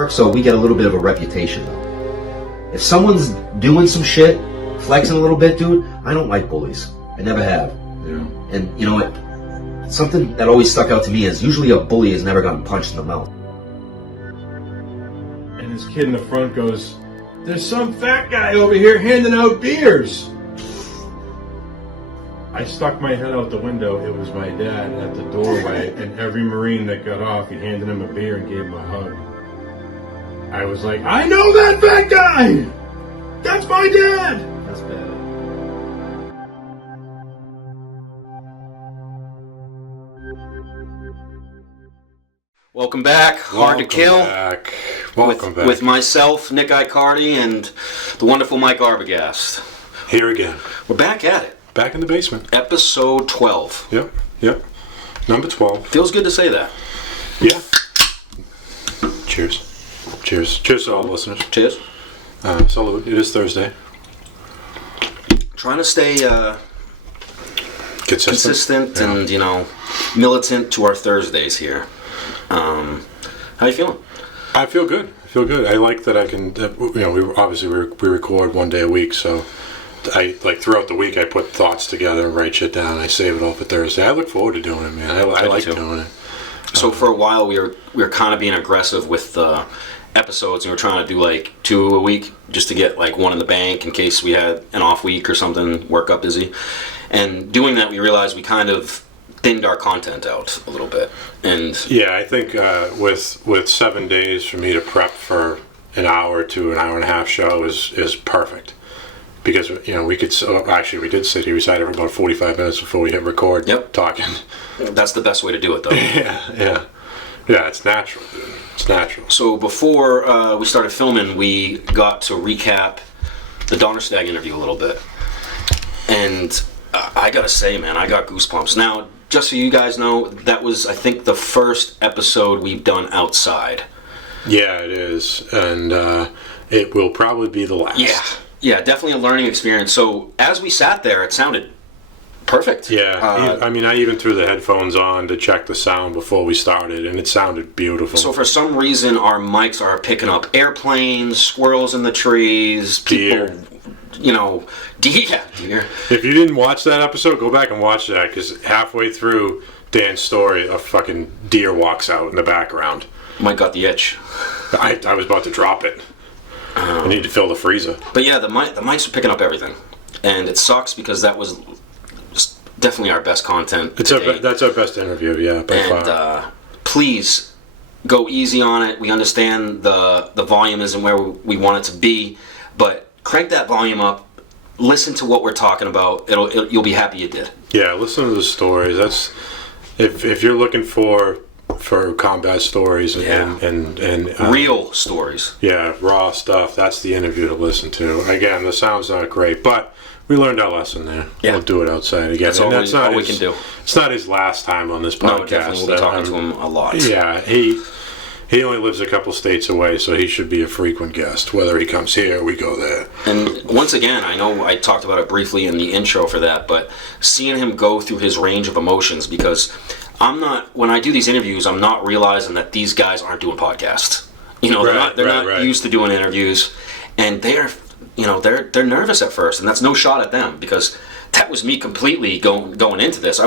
work, so we get a little bit of a reputation though. If someone's doing some shit, flexing a little bit, dude, I don't like bullies. I never have. Yeah. And you know what? Something that always stuck out to me is usually a bully has never gotten punched in the mouth. And this kid in the front goes, "There's some fat guy over here handing out beers." I stuck my head out the window. It was my dad at the doorway, and every Marine that got off, he handed him a beer and gave him a hug. I was like, I know that fat guy! That's my dad! That's bad. Welcome back, Hard to Kill. Welcome back. With myself, Nick Icardi, and the wonderful Mike Arbogast. Here again. We're back at it. Back in the basement. Episode 12. Yep. Number 12. Feels good to say that. Yeah. Cheers. Cheers to all the listeners. Cheers. Salute. It is Thursday. Trying to stay consistent Yeah. and, militant to our Thursdays here. How you feeling? I feel good. I like that I can, we record one day a week, so I throughout the week I put thoughts together and write shit down and I save it all for Thursday. I look forward to doing it, man. I like doing it. So for a while we were kind of being aggressive with episodes, and we were trying to do 2 a week just to get one in the bank in case we had an off week or something, work got busy. And doing that, we realized we kind of thinned our content out a little bit. And yeah, I think with 7 days for me to prep for an hour to an hour and a half show is perfect. Because we could we did sit here. We sat here for about 45 minutes before we hit record. Yep. Talking. That's the best way to do it, though. Yeah. It's natural, dude. It's natural. So before we started filming, we got to recap the Donnerstag interview a little bit, and I gotta say, man, I got goosebumps. Now, just so you guys know, that was, I think, the first episode we've done outside. Yeah, it is, and it will probably be the last. Yeah, definitely a learning experience. So as we sat there, it sounded perfect. Yeah, I even threw the headphones on to check the sound before we started, and it sounded beautiful. So for some reason, our mics are picking up airplanes, squirrels in the trees, people, deer. If you didn't watch that episode, go back and watch that, because halfway through Dan's story, a fucking deer walks out in the background. Mike got the itch. I was about to drop it. I need to fill the freezer. But yeah, the mics are picking up everything, and it sucks because that was definitely our best content. That's our best interview, yeah, by far. And please go easy on it. We understand the volume isn't where we want it to be, but crank that volume up. Listen to what we're talking about. You'll be happy you did. Yeah, listen to the stories. That's if you're looking for combat stories and real stories. Yeah, raw stuff. That's the interview to listen to. Again, the sound's not great, but we learned our lesson there. Yeah. We'll do it outside again. That's all we can do. It's not his last time on this podcast. No, definitely. We'll be talking to him a lot. Yeah, he only lives a couple states away, so he should be a frequent guest. Whether he comes here, we go there. And once again, I know I talked about it briefly in the intro for that, but seeing him go through his range of emotions, because when I do these interviews, I'm not realizing that these guys aren't doing podcasts. They're not used to doing interviews, and they're nervous at first, and that's no shot at them, because that was me completely going into this.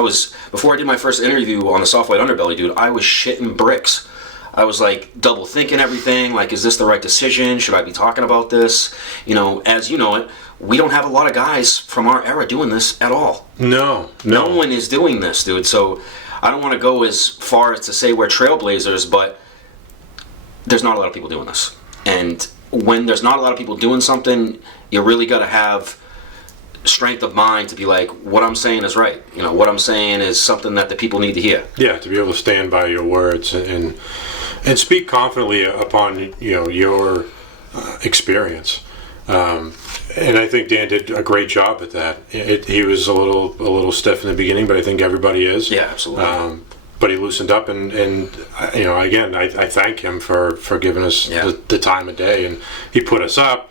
Before I did my first interview on the Soft White Underbelly, dude, I was shitting bricks. I was double thinking everything, is this the right decision? Should I be talking about this? As you know it, we don't have a lot of guys from our era doing this at all. No one is doing this, dude. So I don't want to go as far as to say we're trailblazers, but there's not a lot of people doing this. And when there's not a lot of people doing something, you really got to have strength of mind to be like, what I'm saying is right. What I'm saying is something that the people need to hear. Yeah, to be able to stand by your words and speak confidently upon your experience. And I think Dan did a great job at that. He was a little stiff in the beginning, but I think everybody is. Yeah, absolutely. But he loosened up, and again, I thank him for giving us the time of day, and he put us up.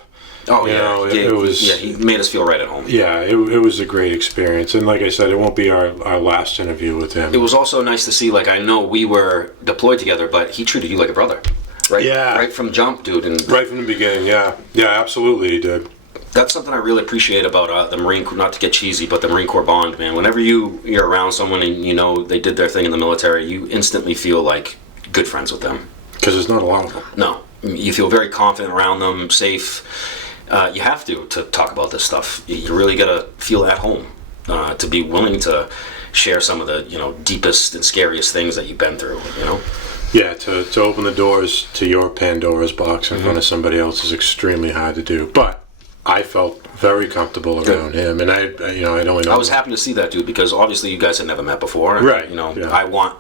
Oh yeah, he made us feel right at home. Yeah, it was a great experience, and like I said, it won't be our last interview with him. It was also nice to see. I know we were deployed together, but he treated you like a brother. Right from jump, dude. And Right from the beginning, yeah. Yeah, absolutely, he did. that's something I really appreciate about the Marine Corps, not to get cheesy, but the Marine Corps bond, man. Whenever you're around someone and you know they did their thing in the military, you instantly feel like good friends with them. Because there's not a lot of them. No. You feel very confident around them, safe. You have to talk about this stuff. You really got to feel at home to be willing to share some of the, deepest and scariest things that you've been through, Yeah, to open the doors to your Pandora's box in front of somebody else is extremely hard to do. But I felt very comfortable around him, and I'd only know. I was happy to see that, dude, because obviously you guys had never met before. And, Right. Yeah. I want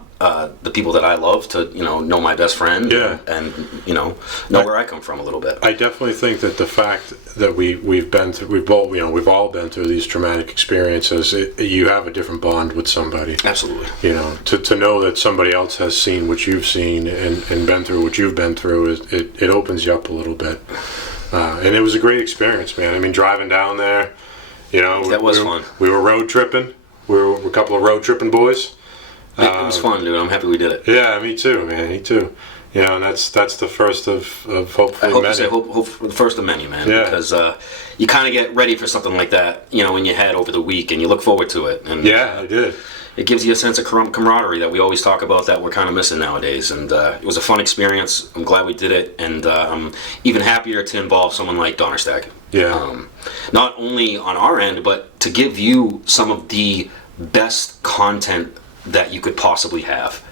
the people that I love to, know my best friend. Yeah. And know where I come from a little bit. I definitely think that the fact that we've all been through these traumatic experiences, you have a different bond with somebody. Absolutely. To know that somebody else has seen what you've seen and been through what you've been through, it opens you up a little bit. And it was a great experience, man. I mean, driving down there, that was fun. We were road tripping. We were a couple of road tripping boys. It was fun, dude. I'm happy we did it. Yeah, me too, man. Me too. And that's the first of hopefully I hope many. you say hope the first of many, man. Yeah. Because you kind of get ready for something like that, in your head over the week, and you look forward to it. And Yeah, I did. it gives you a sense of camaraderie that we always talk about that we're kind of missing nowadays. And it was a fun experience. I'm glad we did it, and I'm even happier to involve someone like Donnerstag. Yeah. Not only on our end, but to give you some of the best content that you could possibly have.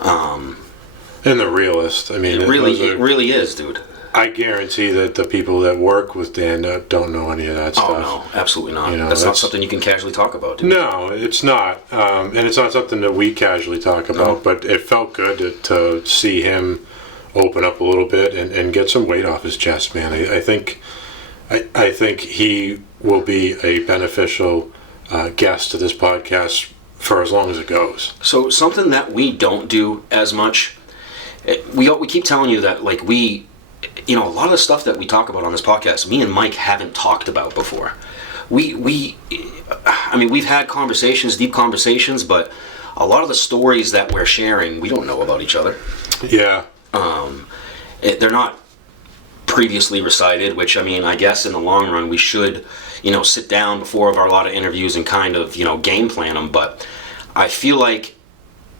And the realist. I mean, It really is, dude. I guarantee that the people that work with Dan don't know any of that stuff. Oh no, absolutely not. You know, that's not something you can casually talk about, dude. No, it's not. And it's not something that we casually talk about, but it felt good to see him open up a little bit and get some weight off his chest, man. I think he will be a beneficial guest to this podcast for as long as it goes. So something that we don't do as much, we keep telling you that, like, a lot of the stuff that we talk about on this podcast, me and Mike haven't talked about before. We've had conversations, deep conversations, but a lot of the stories that we're sharing, we don't know about each other. Yeah. They're not previously recited, which, I guess in the long run we should, sit down before a lot of interviews and kind of, game plan them. But I feel like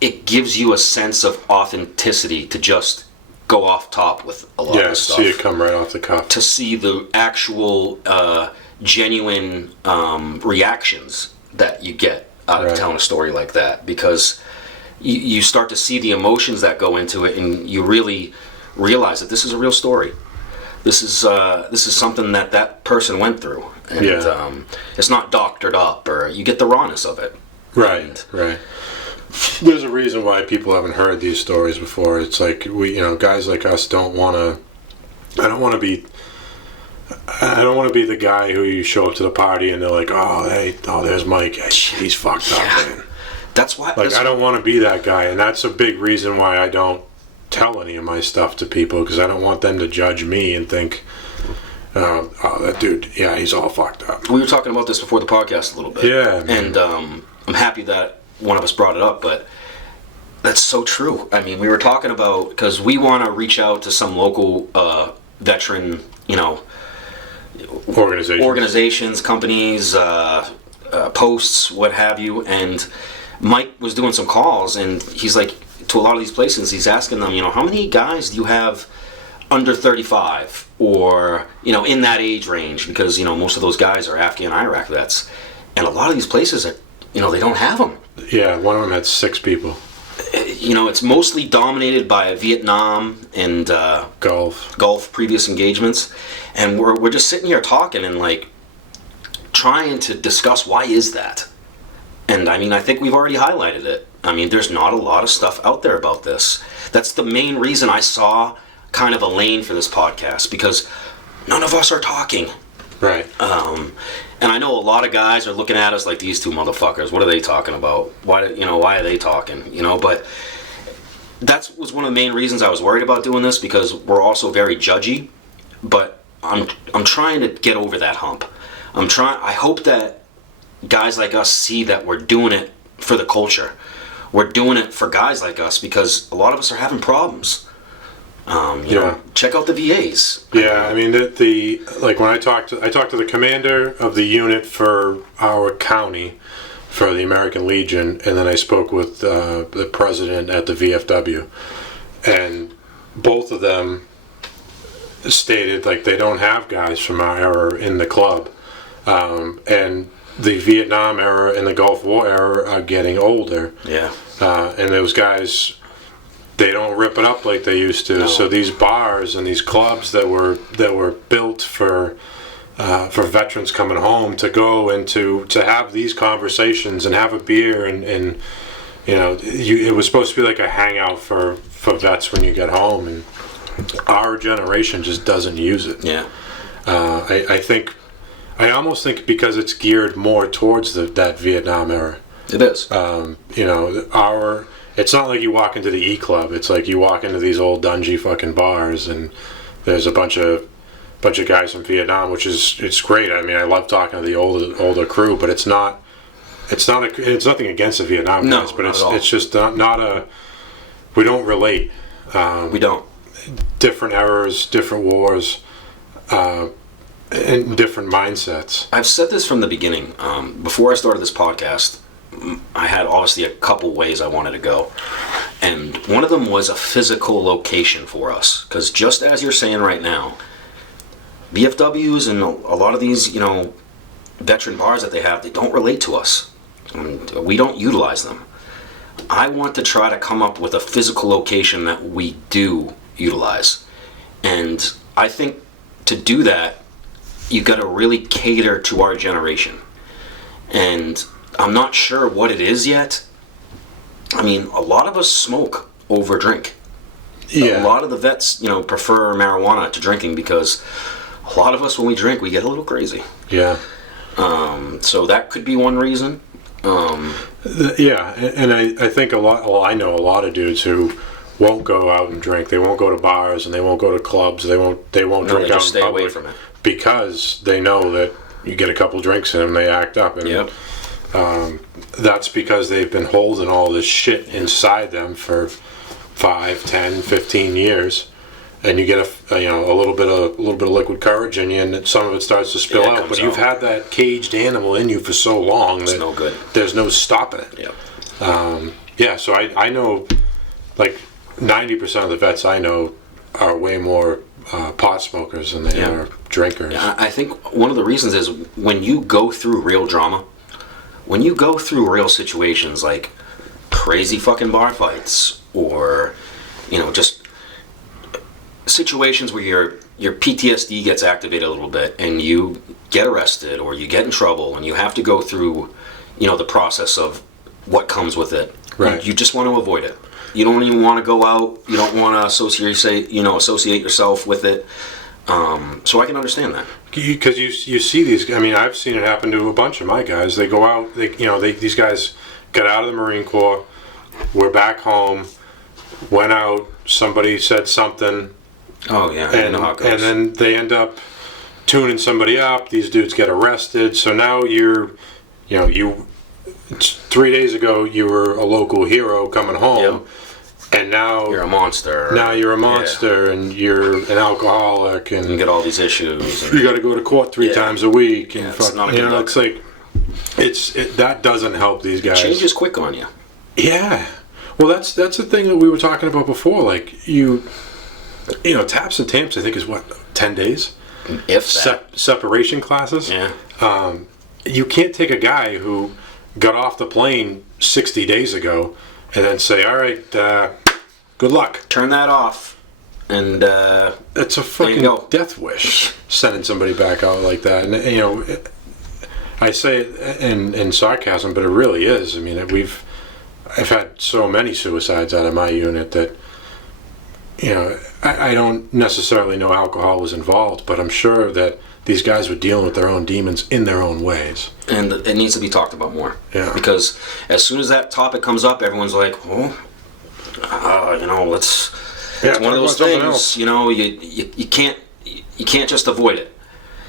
it gives you a sense of authenticity to just go off top with a lot of stuff. Yeah, see it come right off the cuff. To see the actual genuine reactions that you get out of telling a story like that, because you start to see the emotions that go into it, and you really realize that this is a real story. This is something that person went through, and it's not doctored up, or you get the rawness of it. Right. There's a reason why people haven't heard these stories before. It's like guys like us don't want to. I don't want to be the guy who you show up to the party and they're like, there's Mike. He's fucked up, man. That's why. I don't want to be that guy, and that's a big reason why I don't tell any of my stuff to people, because I don't want them to judge me and think, that dude, he's all fucked up. We were talking about this before the podcast a little bit. Yeah, man. And I'm happy that one of us brought it up, but that's so true. We were talking about, because we want to reach out to some local veteran, organizations, companies, posts, what have you. And Mike was doing some calls, and he's like, to a lot of these places, he's asking them, how many guys do you have under 35 or, in that age range? Because, most of those guys are Afghan Iraq vets. And a lot of these places are, they don't have them. Yeah, one of them had 6 people. It's mostly dominated by Vietnam and Gulf previous engagements. And we're just sitting here talking and, like, trying to discuss why is that. And, I think we've already highlighted it. There's not a lot of stuff out there about this. That's the main reason I saw kind of a lane for this podcast, because none of us are talking. Right. And I know a lot of guys are looking at us like, these two motherfuckers, what are they talking about? Why are they talking? But that was one of the main reasons I was worried about doing this, because we're also very judgy. But I'm trying to get over that hump. I hope that guys like us see that we're doing it for the culture. We're doing it for guys like us, because a lot of us are having problems. You know, check out the VAs. Yeah, I mean the like when I talked to the commander of the unit for our county for the American Legion, and then I spoke with the president at the VFW, and both of them stated like they don't have guys from our era in the club, and the Vietnam era and the Gulf War era are getting older. Yeah. And those guys, they don't rip it up like they used to. No. So these bars and these clubs that were built for veterans coming home to go and to have these conversations and have a beer and you know, it was supposed to be like a hangout for vets when you get home, and our generation just doesn't use it. Yeah. I almost think because it's geared more towards that Vietnam era. It is. You know, it's not like you walk into the E Club. It's like you walk into these old dungy fucking bars, and there's a bunch of guys from Vietnam, which it's great. I mean, I love talking to the older crew, but it's nothing against the Vietnam guys, but it's just not a. We don't relate. We don't. Different eras, different wars, and different mindsets. I've said this from the beginning. Before I started this podcast, I had obviously a couple ways I wanted to go. And one of them was a physical location for us. Because just as you're saying right now, VFWs and a lot of these, you know, veteran bars that they have, they don't relate to us. And we don't utilize them. I want to try to come up with a physical location that we do utilize. And I think to do that, you got to really cater to our generation. And I'm not sure what it is yet. I mean, a lot of us smoke over drink. Yeah. A lot of the vets, you know, prefer marijuana to drinking because a lot of us, when we drink, we get a little crazy. Yeah. So that could be one reason. Yeah, and I think a lot. Well, I know a lot of dudes who won't go out and drink. They won't go to bars and they won't go to clubs. They won't drink they out just in stay away public from it because they know that you get a couple drinks in them, they act up, and Yep. That's because they've been holding all this shit inside them for 5, 10, 15 years, and you get a little bit of liquid courage in you, and some of it starts to spill Yeah, it out. comes But you've out. had that caged animal in you for so long It's that no good. there's no stopping it. Yep. Yeah, so I know, like 90% of the vets I know are way more pot smokers than they are drinkers. I think one of the reasons is when you go through real drama, when you go through real situations like crazy fucking bar fights, or you know, just situations where your PTSD gets activated a little bit and you get arrested or you get in trouble and you have to go through, you know, the process of what comes with it. Right. You just want to avoid it. You don't even want to go out. You don't want to associate yourself with it. So I can understand that. Because you see these. I mean, I've seen it happen to a bunch of my guys. They go out. These guys got out of the Marine Corps. We're back home. Went out. Somebody said something. Oh yeah, I know how it goes. And then they end up tuning somebody up. These dudes get arrested. So now you 3 days ago you were a local hero coming home, and now you're a monster. Now you're a monster, and you're an alcoholic, and you get all these issues. You got to go to court 3 times a week, and it's not a good look. it's like that doesn't help these guys. Change is quick on you. Yeah. Well, that's the thing that we were talking about before. Like taps and tamps, I think is what, 10 days? If that. Separation classes. Yeah. You can't take a guy who got off the plane 60 days ago and then say, all right, good luck. Turn that off. And it's a fucking death wish, sending somebody back out like that. And I say it in sarcasm, but it really is. I mean, I've had so many suicides out of my unit that, I don't necessarily know alcohol was involved, but I'm sure that these guys were dealing with their own demons in their own ways. And it needs to be talked about more. Yeah. Because as soon as that topic comes up, everyone's like, let's... Yeah, it's one of those things, you can't just avoid it.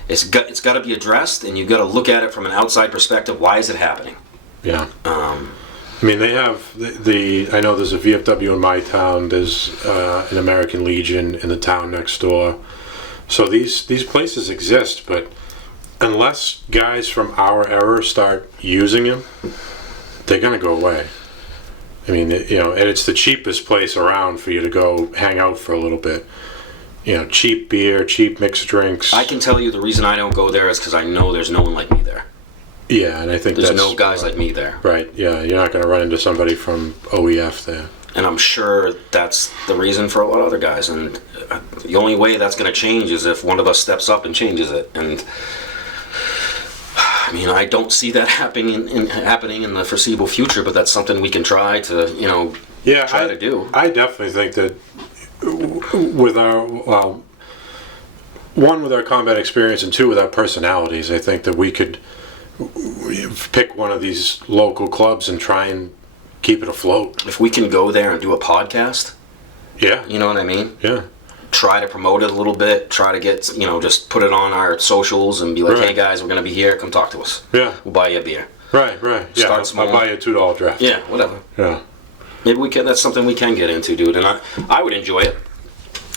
It's got to be addressed, and you've got to look at it from an outside perspective. Why is it happening? Yeah. I mean, they have I know there's a VFW in my town. There's an American Legion in the town next door. So these places exist, but unless guys from our era start using them, they're gonna go away. I mean, and it's the cheapest place around for you to go hang out for a little bit. Cheap beer, cheap mixed drinks. I can tell you the reason I don't go there is because I know there's no one like me there. Yeah, and I think there's no guys like me there. Right, yeah, you're not going to run into somebody from OEF there. And I'm sure that's the reason for a lot of other guys. And the only way that's going to change is if one of us steps up and changes it. And I mean, I don't see that happening in the foreseeable future, but that's something we can try to, try to do. I definitely think that with our, one, with our combat experience, and two, with our personalities, I think that we could pick one of these local clubs and try and keep it afloat. If we can go there and do a podcast, yeah, you know what I mean? Yeah. Try to promote it a little bit, try to get, just put it on our socials and be like, hey guys, we're going to be here, come talk to us. Yeah. We'll buy you a beer. Right. Yeah, Start small. I'll buy you a $2 draft. Yeah, whatever. Yeah. Maybe that's something we can get into, dude, and I would enjoy it.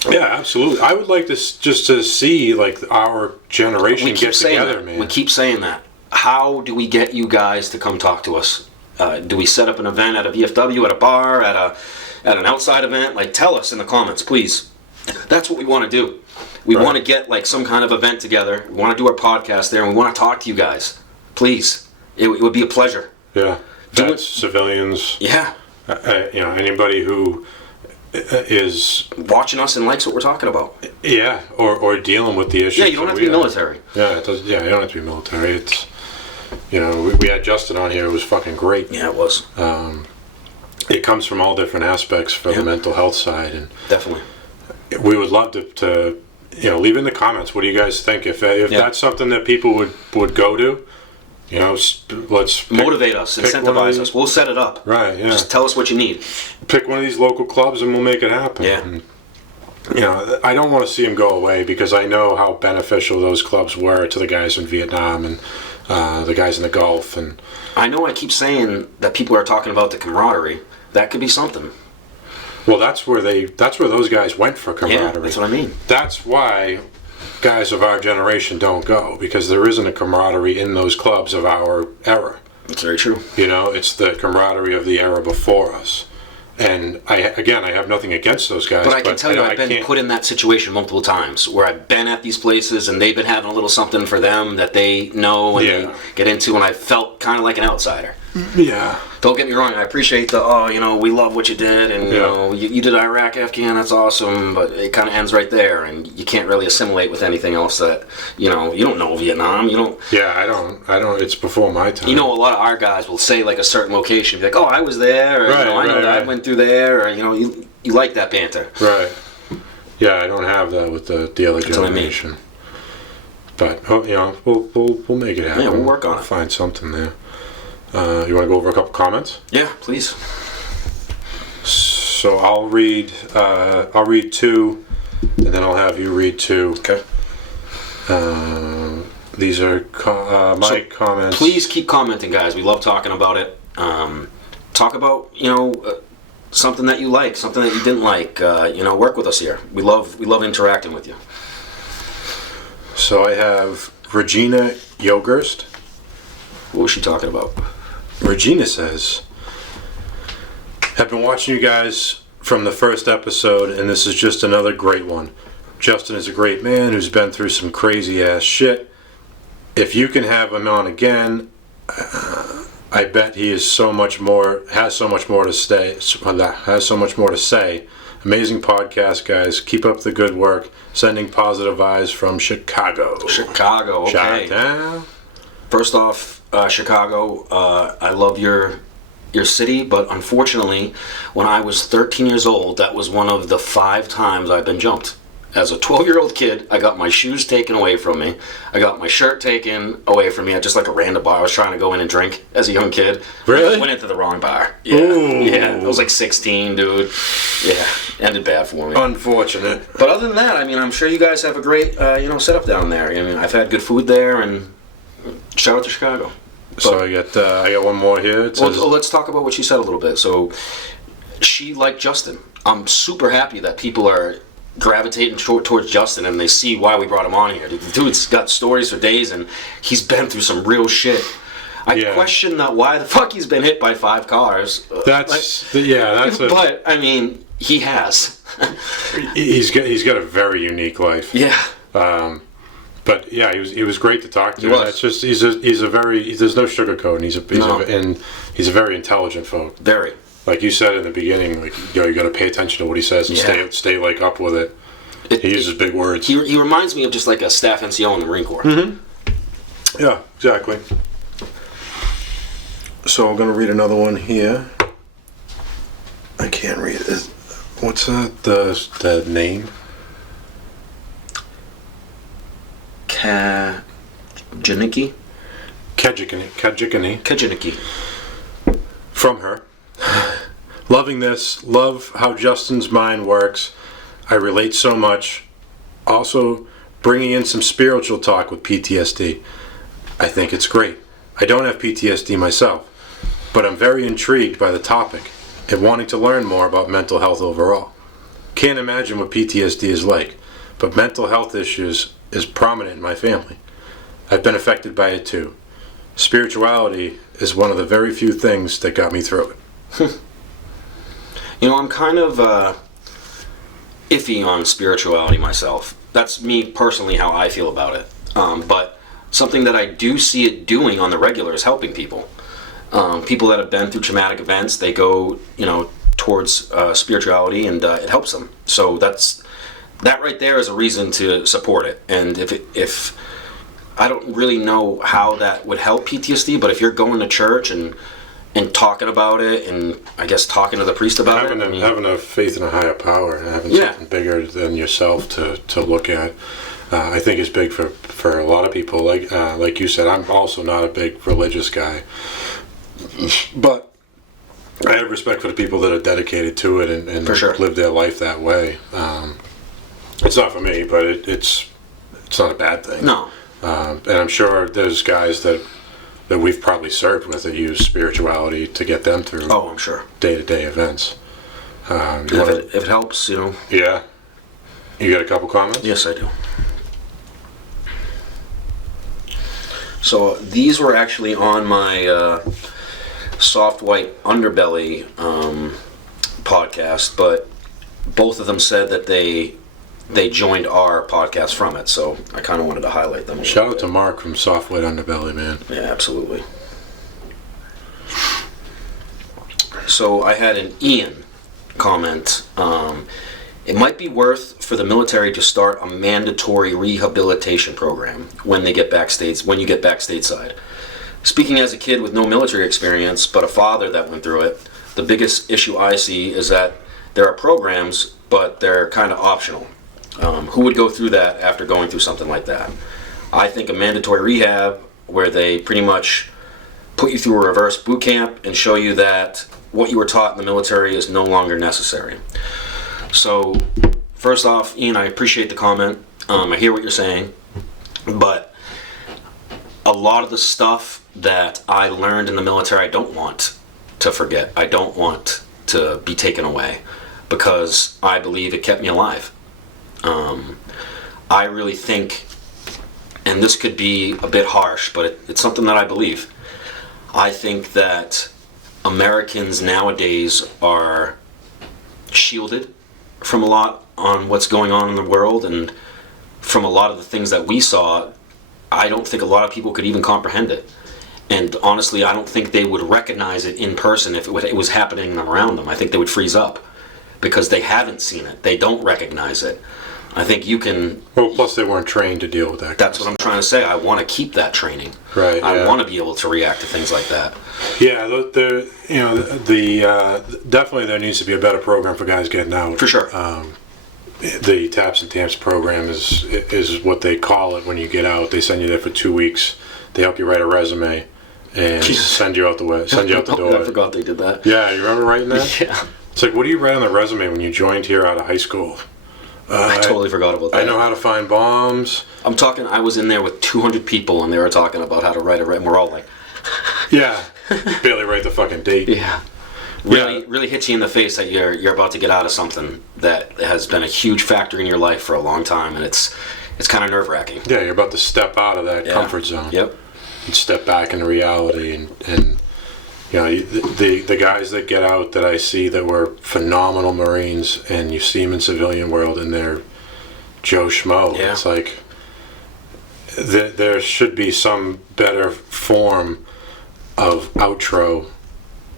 Yeah, absolutely. I would like to just to see, like, our generation get together, man. We keep saying that. How do we get you guys to come talk to us? Do we set up an event at a VFW, at a bar, at an outside event? Like, tell us in the comments, please. That's what we want to do. We want to get, like, some kind of event together. We want to do our podcast there, and we want to talk to you guys. Please. It would be a pleasure. Yeah. That's civilians. Yeah. Anybody who is watching us and likes what we're talking about. Yeah, or dealing with the issues. Yeah, you don't have to be military. Yeah, it does. Yeah, you don't have to be military. It's we had Justin on here. It was fucking great. Yeah, it was. It comes from all different aspects for the mental health side, and definitely. We would love to leave in the comments. What do you guys think? If that's something that people would go to, let's motivate us, incentivize us. We'll set it up. Right. Yeah. Just tell us what you need. Pick one of these local clubs, and we'll make it happen. Yeah. And, I don't want to see them go away because I know how beneficial those clubs were to the guys in Vietnam and the guys in the Gulf. And I know I keep saying that people are talking about the camaraderie. That could be something. Well, that's where those guys went for camaraderie. Yeah, that's what I mean. That's why guys of our generation don't go, because there isn't a camaraderie in those clubs of our era. That's very true. It's the camaraderie of the era before us. And I have nothing against those guys. But I can tell you, I've been put in that situation multiple times where I've been at these places and they've been having a little something for them that they know and they get into, and I felt kind of like an outsider. Yeah. Don't get me wrong, I appreciate we love what you did, and you did Iraq, Afghan, that's awesome, but it kind of ends right there, and you can't really assimilate with anything else that, you don't know Vietnam, you don't... Yeah, I don't, it's before my time. A lot of our guys will say, like, a certain location, be like, oh, I was there, or, I know that, I went through there, or, you like that banter. Right. Yeah, I don't have that with the other generation. But, we'll make it happen. Yeah, we'll work on it. Find something there. You want to go over a couple comments? Yeah, please. So I'll read two, and then I'll have you read two. Okay. These are my comments. Please keep commenting, guys. We love talking about it. Talk about something that you like, something that you didn't like. Work with us here. We love interacting with you. So I have Regina Yogurst. What was she talking about? Regina says, have been watching you guys from the first episode, and this is just another great one. Justin is a great man who's been through some crazy ass shit. If you can have him on again, I bet he has so much more to say. Amazing podcast, guys. Keep up the good work. Sending positive vibes from Chicago. Chicago, okay. Shout-out. First off, Chicago, I love your city, but unfortunately, when I was 13 years old, that was one of the 5 times I've been jumped. As a 12-year-old kid, I got my shoes taken away from me. I got my shirt taken away from me at just like a random bar. I was trying to go in and drink as a young kid. Really? I went into the wrong bar. Yeah. Ooh. Yeah. I was like 16, dude. Yeah. Ended bad for me. Unfortunate. But other than that, I'm sure you guys have a great, setup down there. I've had good food there, and shout out to Chicago. So I got one more here. It says, Well, let's talk about what she said a little bit. So she liked Justin. I'm super happy that people are gravitating towards Justin and they see why we brought him on here. The dude's got stories for days and he's been through some real shit. I question why the fuck he's been hit by 5 cars. that's But I mean, he has. he's got a very unique life. Yeah. But yeah, he was great to talk to. He was. It's just he's a very there's no sugarcoating. He's a very intelligent folk. Very. Like you said in the beginning, like you got to pay attention to what he says and stay like up with it. He uses big words. He reminds me of just like a staff NCO in the Marine Corps. Mm-hmm. Yeah, exactly. So I'm gonna read another one here. I can't read it. What's the name? Kajaniki? Kajaniki. From her. Loving this. Love how Justin's mind works. I relate so much. Also, bringing in some spiritual talk with PTSD. I think it's great. I don't have PTSD myself, but I'm very intrigued by the topic and wanting to learn more about mental health overall. Can't imagine what PTSD is like, but mental health issues is prominent in my family. I've been affected by it too. Spirituality is one of the very few things that got me through it. You know, I'm kind of iffy on spirituality myself. That's me personally how I feel about it. But something that I do see it doing on the regular is helping people. People that have been through traumatic events, they go, towards spirituality and it helps them. So that right there is a reason to support it. And if I don't really know how that would help PTSD, but if you're going to church and talking about it, and I guess talking to the priest about having a faith in a higher power and having something bigger than yourself to look at, I think is big for a lot of people. Like you said, I'm also not a big religious guy, but I have respect for the people that are dedicated to it and for sure. live their life that way. It's not for me, but it's not a bad thing. No. And I'm sure there's guys that we've probably served with that use spirituality to get them through. Oh, I'm sure. Day-to-day events. If it helps, Yeah. You got a couple comments? Yes, I do. So these were actually on my Soft White Underbelly podcast, but both of them said that they joined our podcast from it, so I kind of wanted to highlight them. Shout out to Mark from Soft White Underbelly, man. Yeah, absolutely. So I had an Ian comment. It might be worth for the military to start a mandatory rehabilitation program when you get back stateside. Speaking as a kid with no military experience, but a father that went through it, the biggest issue I see is that there are programs, but they're kind of optional. Who would go through that after going through something like that? I think a mandatory rehab where they pretty much put you through a reverse boot camp and show you that what you were taught in the military is no longer necessary. So, first off, Ian, I appreciate the comment. I hear what you're saying, but a lot of the stuff that I learned in the military, I don't want to forget. I don't want to be taken away because I believe it kept me alive. I really think, and this could be a bit harsh, but it's something that I believe. I think that Americans nowadays are shielded from a lot on what's going on in the world, and from a lot of the things that we saw, I don't think a lot of people could even comprehend it. And honestly, I don't think they would recognize it in person if it was happening around them. I think they would freeze up because they haven't seen it. They don't recognize it. I think you can... Well, plus they weren't trained to deal with that. That's what I'm trying to say. I want to keep that training. Right. I want to be able to react to things like that. Yeah, definitely there needs to be a better program for guys getting out. For sure. The TAPS and TAMPS program is what they call it when you get out. They send you there for 2 weeks. They help you write a resume and send you out the door. I forgot they did that. Yeah, you remember writing that? Yeah. It's like, what do you write on the resume when you joined here out of high school? I totally forgot about that. I know how to find bombs. I was in there with 200 people and they were talking about how to write and we're all like... Yeah, barely write the fucking date. Yeah. Really hits you in the face that you're about to get out of something that has been a huge factor in your life for a long time, and it's kind of nerve-wracking. Yeah, you're about to step out of that comfort zone. Yep. And step back into reality, and you know, the guys that get out that I see that were phenomenal Marines, and you see them in civilian world, and they're Joe Schmo. Yeah. It's like there should be some better form of outro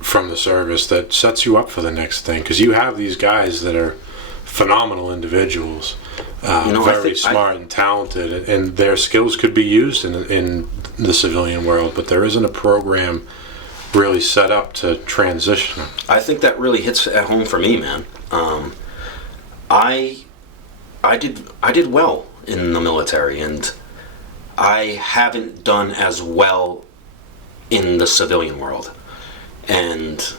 from the service that sets you up for the next thing, because you have these guys that are phenomenal individuals, very smart and talented, and their skills could be used in the civilian world, but there isn't a program really set up to transition them. I think that really hits at home for me, man. I did well in the military, and I haven't done as well in the civilian world. And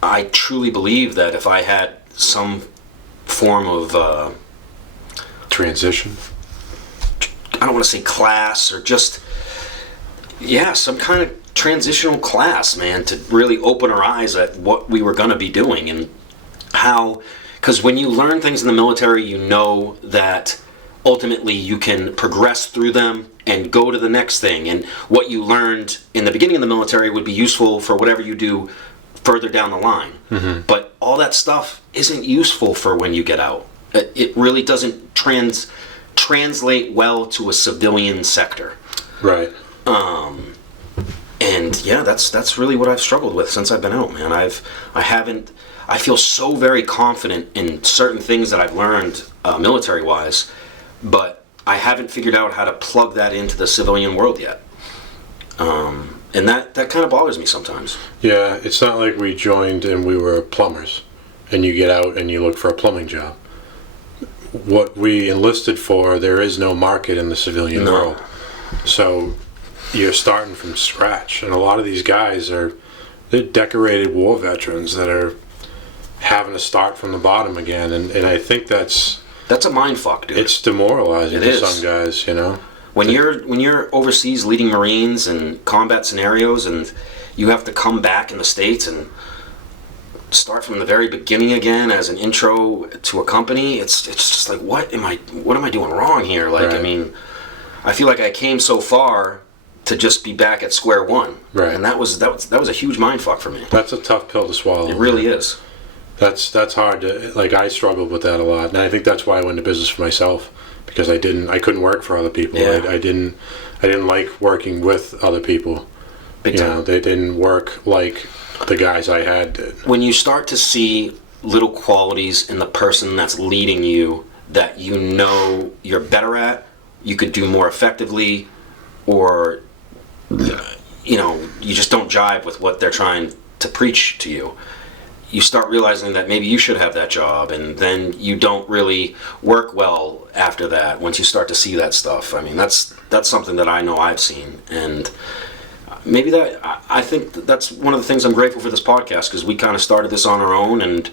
I truly believe that if I had some form of Transition? I don't want to say class, or just some kind of transitional class, man, to really open our eyes at what we were going to be doing, and how, because when you learn things in the military, you know that ultimately you can progress through them and go to the next thing, and what you learned in the beginning of the military would be useful for whatever you do further down the line. Mm-hmm. But all that stuff isn't useful for when you get out. It really doesn't translate well to a civilian sector. Right. And yeah, that's really what I've struggled with since I've been out, man. I feel so very confident in certain things that I've learned military-wise, but I haven't figured out how to plug that into the civilian world yet. And that kind of bothers me sometimes. Yeah, it's not like we joined and we were plumbers, and you get out and you look for a plumbing job. What we enlisted for, there is no market in the civilian world. So you're starting from scratch, and a lot of these guys they're decorated war veterans that are having to start from the bottom again, and I think that's a mind fuck, dude. It's demoralizing to some guys, you know. When you're overseas leading Marines in combat scenarios, and you have to come back in the States and start from the very beginning again as an intro to a company, it's just like, what am I doing wrong here? Like, right. I mean, I feel like I came so far to just be back at square one, right? And that was a huge mind fuck for me. That's a tough pill to swallow. It really is. That's hard to, like, I struggled with that a lot, and I think that's why I went into business for myself, because I couldn't work for other people. Yeah. I didn't like working with other people. Big time. You know, they didn't work like the guys I had did. When you start to see little qualities in the person that's leading you that you know you're better at, you could do more effectively, or you know, you just don't jive with what they're trying to preach to you, you start realizing that maybe you should have that job, and then you don't really work well after that once you start to see that stuff. I mean, that's something that I know I've seen, and maybe I think that's one of the things I'm grateful for this podcast, because we kind of started this on our own, and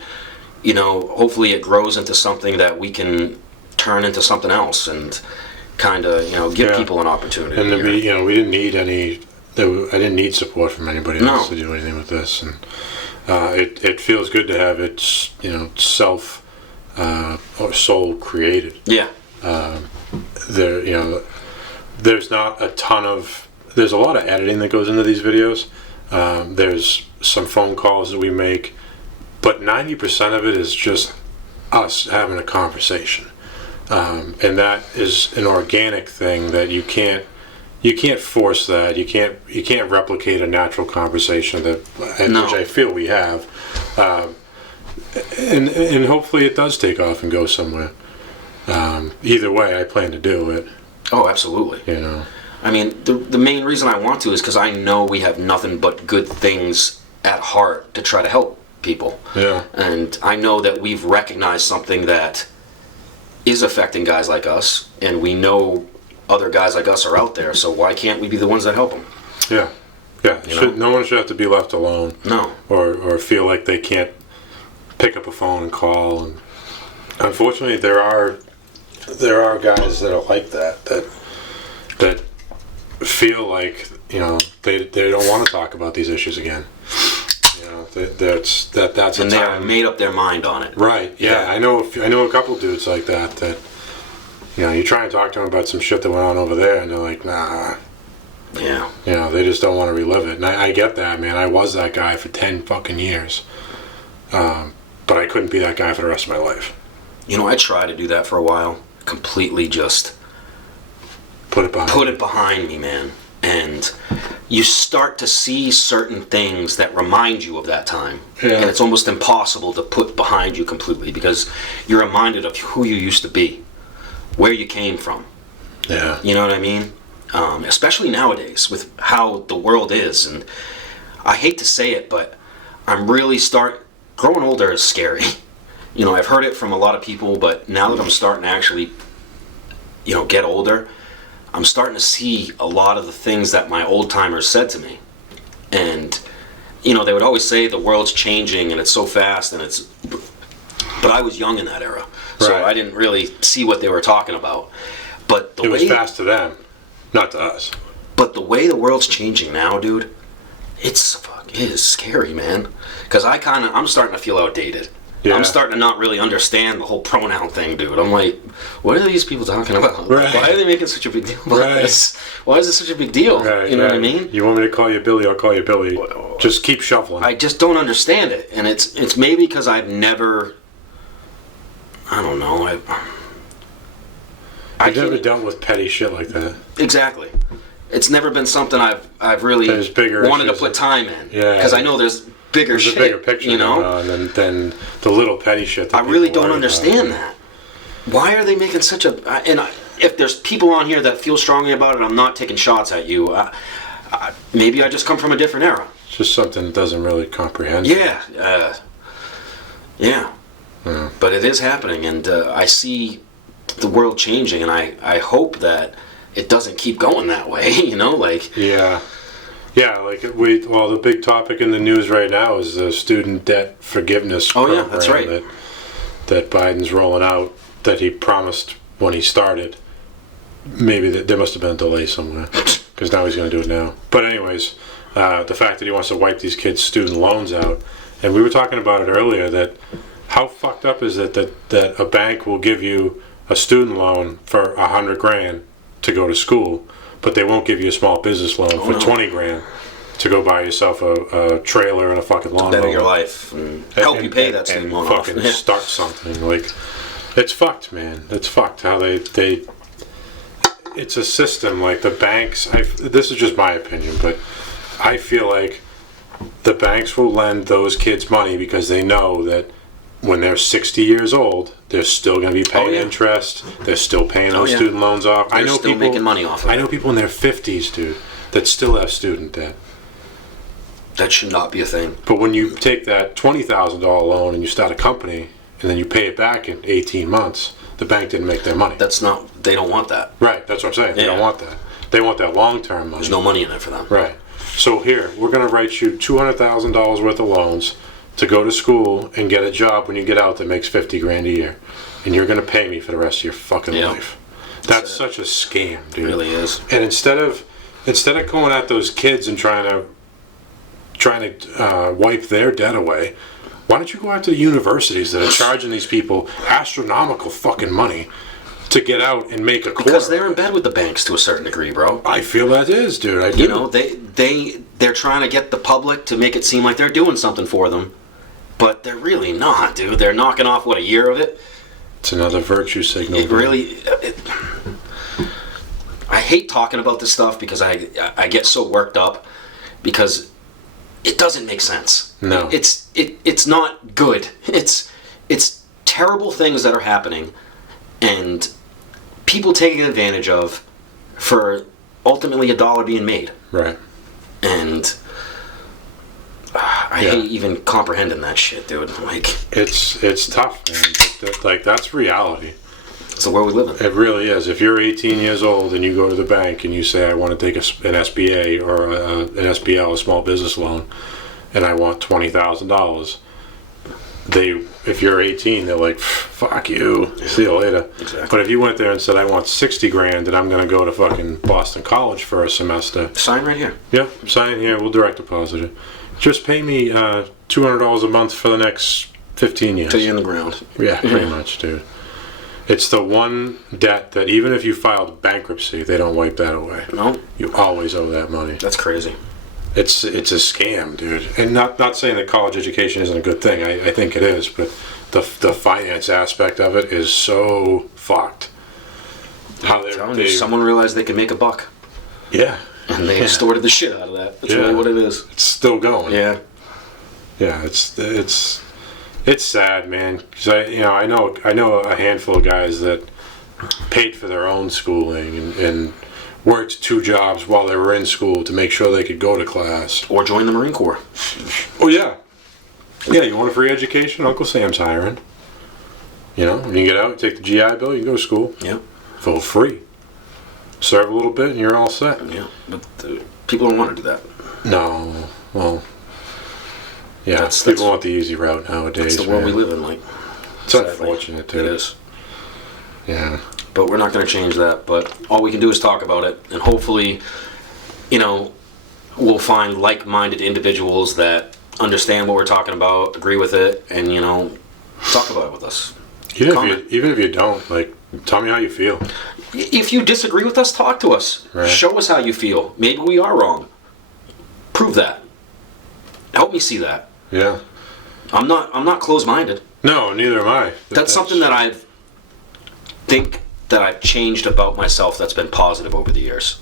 you know, hopefully it grows into something that we can turn into something else, and kind of, you know, give people an opportunity. And to be, you know, we didn't need I didn't need support from anybody else to do anything with this, and it feels good to have it, you know, self or soul created. Yeah. You know, there's not a ton of. There's a lot of editing that goes into these videos. There's some phone calls that we make, but 90% of it is just us having a conversation, and that is an organic thing that you can't force that. You can't replicate a natural conversation which I feel we have, and hopefully it does take off and go somewhere. Either way, I plan to do it. Oh, absolutely. You know. I mean, the main reason I want to is because I know we have nothing but good things at heart to try to help people. Yeah. And I know that we've recognized something that is affecting guys like us, and we know other guys like us are out there, so why can't we be the ones that help them? Yeah. Yeah. No one should have to be left alone. No. Or feel like they can't pick up a phone and call. And unfortunately, there are guys that are like that feel like they don't want to talk about these issues again. That's and a they time. made up their mind on it. Right. Yeah. I know a couple dudes like that. You try and talk to them about some shit that went on over there, and they're like, nah. Yeah. They just don't want to relive it. And I get that, man. I was that guy for 10 fucking years. But I couldn't be that guy for the rest of my life. I tried to do that for a while. Completely just put it behind me, man. And you start to see certain things that remind you of that time. Yeah. And it's almost impossible to put behind you completely because you're reminded of who you used to be, where you came from. Yeah. You know what I mean? Especially nowadays with how the world is. And I hate to say it, but I'm really growing older is scary. I've heard it from a lot of people, but now that I'm starting to actually, get older, I'm starting to see a lot of the things that my old timers said to me. And, they would always say the world's changing and it's so fast but I was young in that era. So Right. I didn't really see what they were talking about. But It was fast to them, not to us. But the way the world's changing now, dude, it is scary, man. Because I'm starting to feel outdated. Yeah. I'm starting to not really understand the whole pronoun thing, dude. I'm like, what are these people talking about? Right. Why are they making such a big deal about Right. this? Why is this such a big deal? Right, you know what I right. mean? You want me to call you Billy? I'll call you Billy. Just keep shuffling. I just don't understand it. And it's maybe because I've never, I don't know. I've never dealt with petty shit like that. Exactly. It's never been something I've really There's bigger wanted to issues put time in. Yeah. Because I know there's bigger There's shit. a bigger picture you know? going on than the little petty shit that I really people don't worry understand about. that. Why are they making such a... if there's people on here that feel strongly about it, I'm not taking shots at you. Maybe I just come from a different era. It's just something that doesn't really comprehend. Yeah. Yeah. But it is happening, and I see the world changing, and I hope that it doesn't keep going that way, Yeah. Yeah, the big topic in the news right now is the student debt forgiveness program that's right. that Biden's rolling out that he promised when he started. Maybe there must have been a delay somewhere because now he's going to do it now. But anyways, the fact that he wants to wipe these kids' student loans out, and we were talking about it earlier, that how fucked up is it that a bank will give you a student loan for $100,000 to go to school, but they won't give you a small business loan for $20,000 to go buy yourself a trailer and a fucking lawnmower. better your life and help you pay that student loan off. fucking start something. It's fucked, man. It's fucked how they it's a system like the banks. This is just my opinion, but I feel like the banks will lend those kids money because they know that when they're 60 years old, they're still going to be paying interest. They're still paying those student loans off. They're still making money off of it. I know people in their 50s, dude, that still have student debt. That should not be a thing. But when you take that $20,000 loan and you start a company and then you pay it back in 18 months, the bank didn't make their money. They don't want that. Right, that's what I'm saying. They don't want that. They want that long-term money. There's no money in it for them. Right. So here, we're going to write you $200,000 worth of loans to go to school and get a job when you get out that makes $50,000 a year. And you're going to pay me for the rest of your fucking life. That's such a scam, dude. It really is. And instead of going at those kids and trying to wipe their debt away, why don't you go after the universities that are charging these people astronomical fucking money to get out and make a quarter? Because they're in bed with the banks to a certain degree, bro. I feel that is, dude. I do. They're trying to get the public to make it seem like they're doing something for them, but they're really not, dude. They're knocking off a year of it. It's another virtue signal. It really. I hate talking about this stuff because I get so worked up because it doesn't make sense. No. It's not good. It's terrible things that are happening and people taking advantage of for ultimately a dollar being made. Right. And I hate even comprehending that shit, dude. It's tough, man. That's reality. It's the world we live in. It really is. If you're 18 years old and you go to the bank and you say, I want to take an SBA or an SBL, a small business loan, and I want $20,000, if you're 18, they're like, fuck you, see you later. Exactly. But if you went there and said, I want 60 grand and I'm going to go to fucking Boston College for a semester. Sign right here. Yeah, sign here, we'll direct deposit it. Just pay me $200 a month for the next 15 years. Till you're in the ground. Yeah, pretty much, dude. It's the one debt that even if you filed bankruptcy, they don't wipe that away. No? You always owe that money. That's crazy. It's a scam, dude. And not saying that college education isn't a good thing. I think it is, but the finance aspect of it is so fucked. How Someone realized they could make a buck, yeah, and they extorted the shit out of that. That's really what it is. It's still going. Yeah. Yeah, it's sad, man. Because I know a handful of guys that paid for their own schooling and worked 2 jobs while they were in school to make sure they could go to class. Or join the Marine Corps. Oh yeah, yeah. You want a free education? Uncle Sam's hiring. You know, when you get out, you take the GI Bill, you can go to school. Yeah. For free. Serve a little bit, and you're all set. Yeah, but people don't want to do that. No, well, yeah. That's people want the easy route nowadays. That's the world we live in. Like, it's unfortunate too. It is. Yeah. But we're not going to change that. But all we can do is talk about it, and hopefully, we'll find like-minded individuals that understand what we're talking about, agree with it, and talk about it with us. Even if you don't, like, tell me how you feel. If you disagree with us, talk to us. Right. Show us how you feel. Maybe we are wrong. Prove that. Help me see that. Yeah. I'm not closed-minded. No, neither am I. That's something that I've changed about myself that's been positive over the years.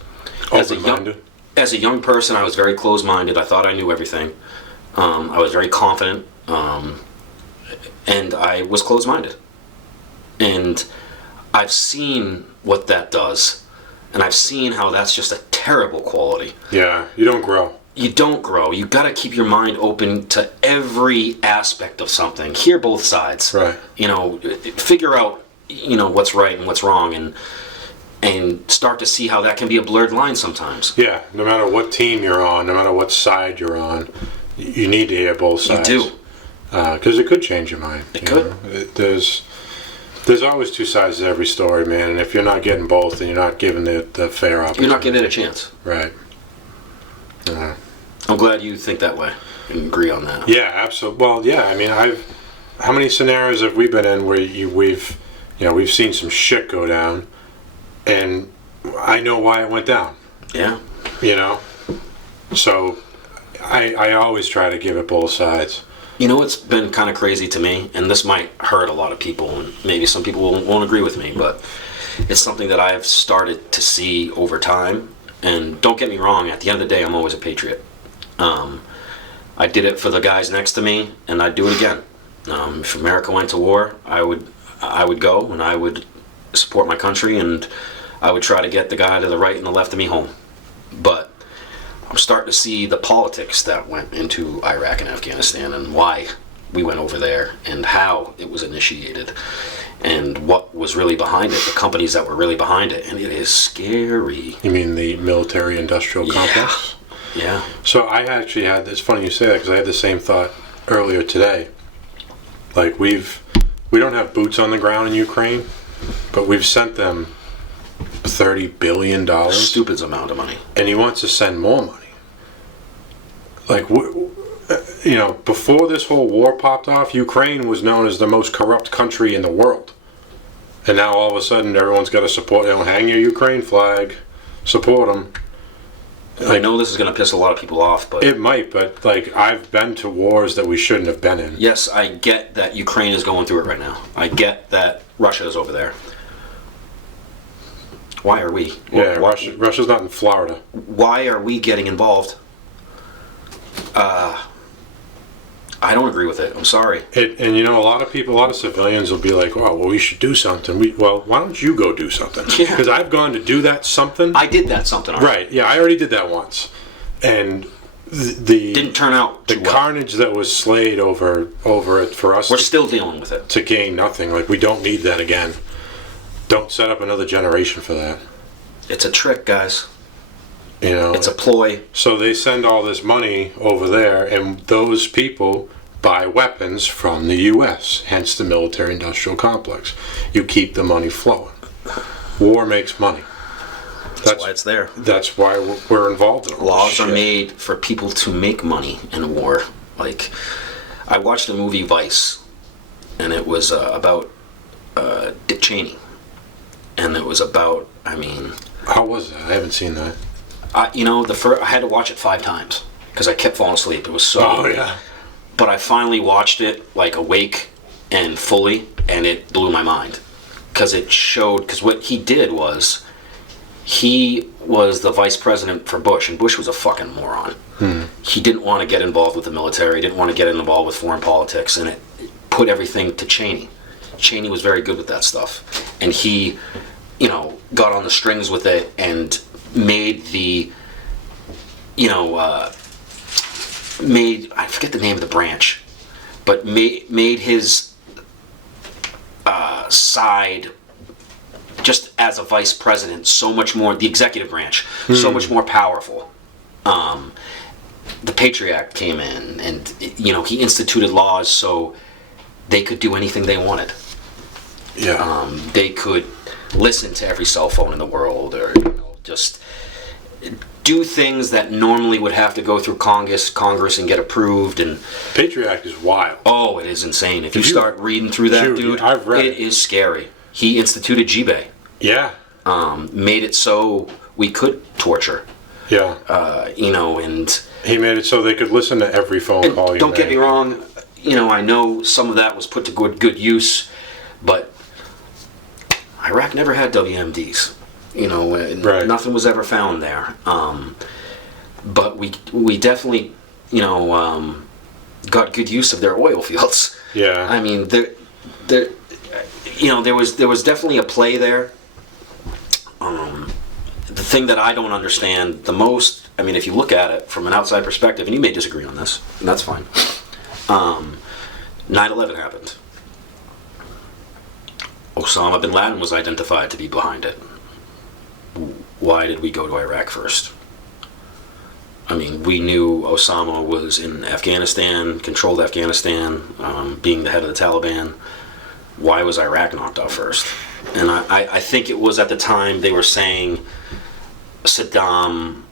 As a young person, I was very closed-minded. I thought I knew everything. I was very confident, and I was closed-minded. And I've seen what that does, and I've seen how that's just a terrible quality. Yeah, you don't grow. You don't grow. You got to keep your mind open to every aspect of something. Hear both sides. Right. Figure out what's right and what's wrong, and start to see how that can be a blurred line sometimes. Yeah, no matter what team you're on, no matter what side you're on, you need to hear both sides. You do. Because it could change your mind. It could. There's always 2 sides to every story, man, and if you're not getting both, then you're not giving the fair opportunity. You're not giving it a chance. Right. I'm glad you think that way and agree on that. Yeah, absolutely. Well, yeah, I mean, how many scenarios have we been in where we've seen some shit go down, and I know why it went down. Yeah. So I always try to give it both sides. It's been kind of crazy to me, and this might hurt a lot of people, and maybe some people won't agree with me, but it's something that I've started to see over time. And don't get me wrong, at the end of the day, I'm always a patriot. I did it for the guys next to me, and I'd do it again. If America went to war, I would go, and I would support my country, and I would try to get the guy to the right and the left of me home. But I'm starting to see the politics that went into Iraq and Afghanistan, and why we went over there, and how it was initiated, and what was really behind it, the companies that were really behind it, and it is scary. You mean the military-industrial complex? Yeah. So I actually had, it's funny you say that, because I had the same thought earlier today. Like, we don't have boots on the ground in Ukraine, but we've sent them $30 billion. Stupid amount of money. And he wants to send more money. Like, before this whole war popped off, Ukraine was known as the most corrupt country in the world. And now all of a sudden everyone's got to support, hang your Ukraine flag, support them. I know this is going to piss a lot of people off, but... It might, but, I've been to wars that we shouldn't have been in. Yes, I get that Ukraine is going through it right now. I get that Russia is over there. Why are we? Yeah, Russia's not in Florida. Why are we getting involved? I don't agree with it. I'm sorry. And a lot of civilians will be like, "Oh, well, we should do something." Well, why don't you go do something? Yeah. Because I've gone to do that something. I did that something. Already. Right. Yeah, I already did that once, and the didn't turn out. The carnage that was slayed over it for us. We're still dealing with it to gain nothing. Like, we don't need that again. Don't set up another generation for that. It's a trick, guys. It's a ploy. So they send all this money over there, and those people buy weapons from the U.S., hence the military-industrial complex. You keep the money flowing. War makes money. That's why it's there. That's why we're involved in all Laws this are shit. made for people to make money in war. Like, I watched the movie Vice, and it was about Dick Cheney. And it was about, I mean... How was that? I haven't seen that. I had to watch it 5 times because I kept falling asleep. It was so. Oh yeah. But I finally watched it like awake and fully, and it blew my mind because it showed. Because what he did was, he was the vice president for Bush, and Bush was a fucking moron. He didn't want to get involved with the military. Didn't want to get involved with foreign politics, and it put everything to Cheney. Cheney was very good with that stuff, and he, got on the strings with it and made the, I forget the name of the branch, but made his side, just as a vice president, so much more, the executive branch, so much more powerful. The Patriot Act came in, and, he instituted laws so they could do anything they wanted. Yeah. They could listen to every cell phone in the world, or just do things that normally would have to go through Congress and get approved. And Patriot Act is wild. oh, it is insane. If you start reading through that, dude, I've read it is scary. He instituted G-Bay. Yeah. Made it so we could torture. Yeah. And He made it so they could listen to every phone call you don't get made. me wrong, I know some of that was put to good use, but Iraq never had WMDs. Right. Nothing was ever found there. But we definitely, got good use of their oil fields. Yeah. I mean, there was definitely a play there. The thing that I don't understand the most, I mean, if you look at it from an outside perspective, and you may disagree on this, and that's fine. 9/11 happened. Osama bin Laden was identified to be behind it. Why did we go to Iraq first? I mean, we knew Osama was in Afghanistan, controlled Afghanistan, being the head of the Taliban. Why was Iraq knocked out first? And I think it was at the time they were saying Saddam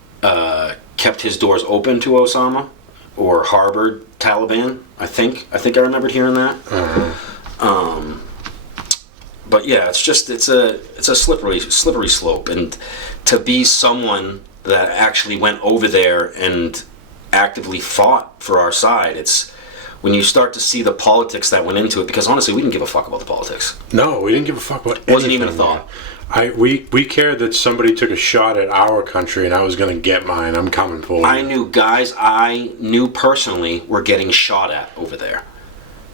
kept his doors open to Osama, or harbored Taliban. I think I remembered hearing that. But yeah, it's a slippery slope, and to be someone that actually went over there and actively fought for our side, it's when you start to see the politics that went into it. Because honestly, we didn't give a fuck about the politics. No, we didn't give a fuck about anything. Wasn't even a thought. We cared that somebody took a shot at our country, and I was going to get mine. I'm coming for you. I knew guys I knew personally were getting shot at over there.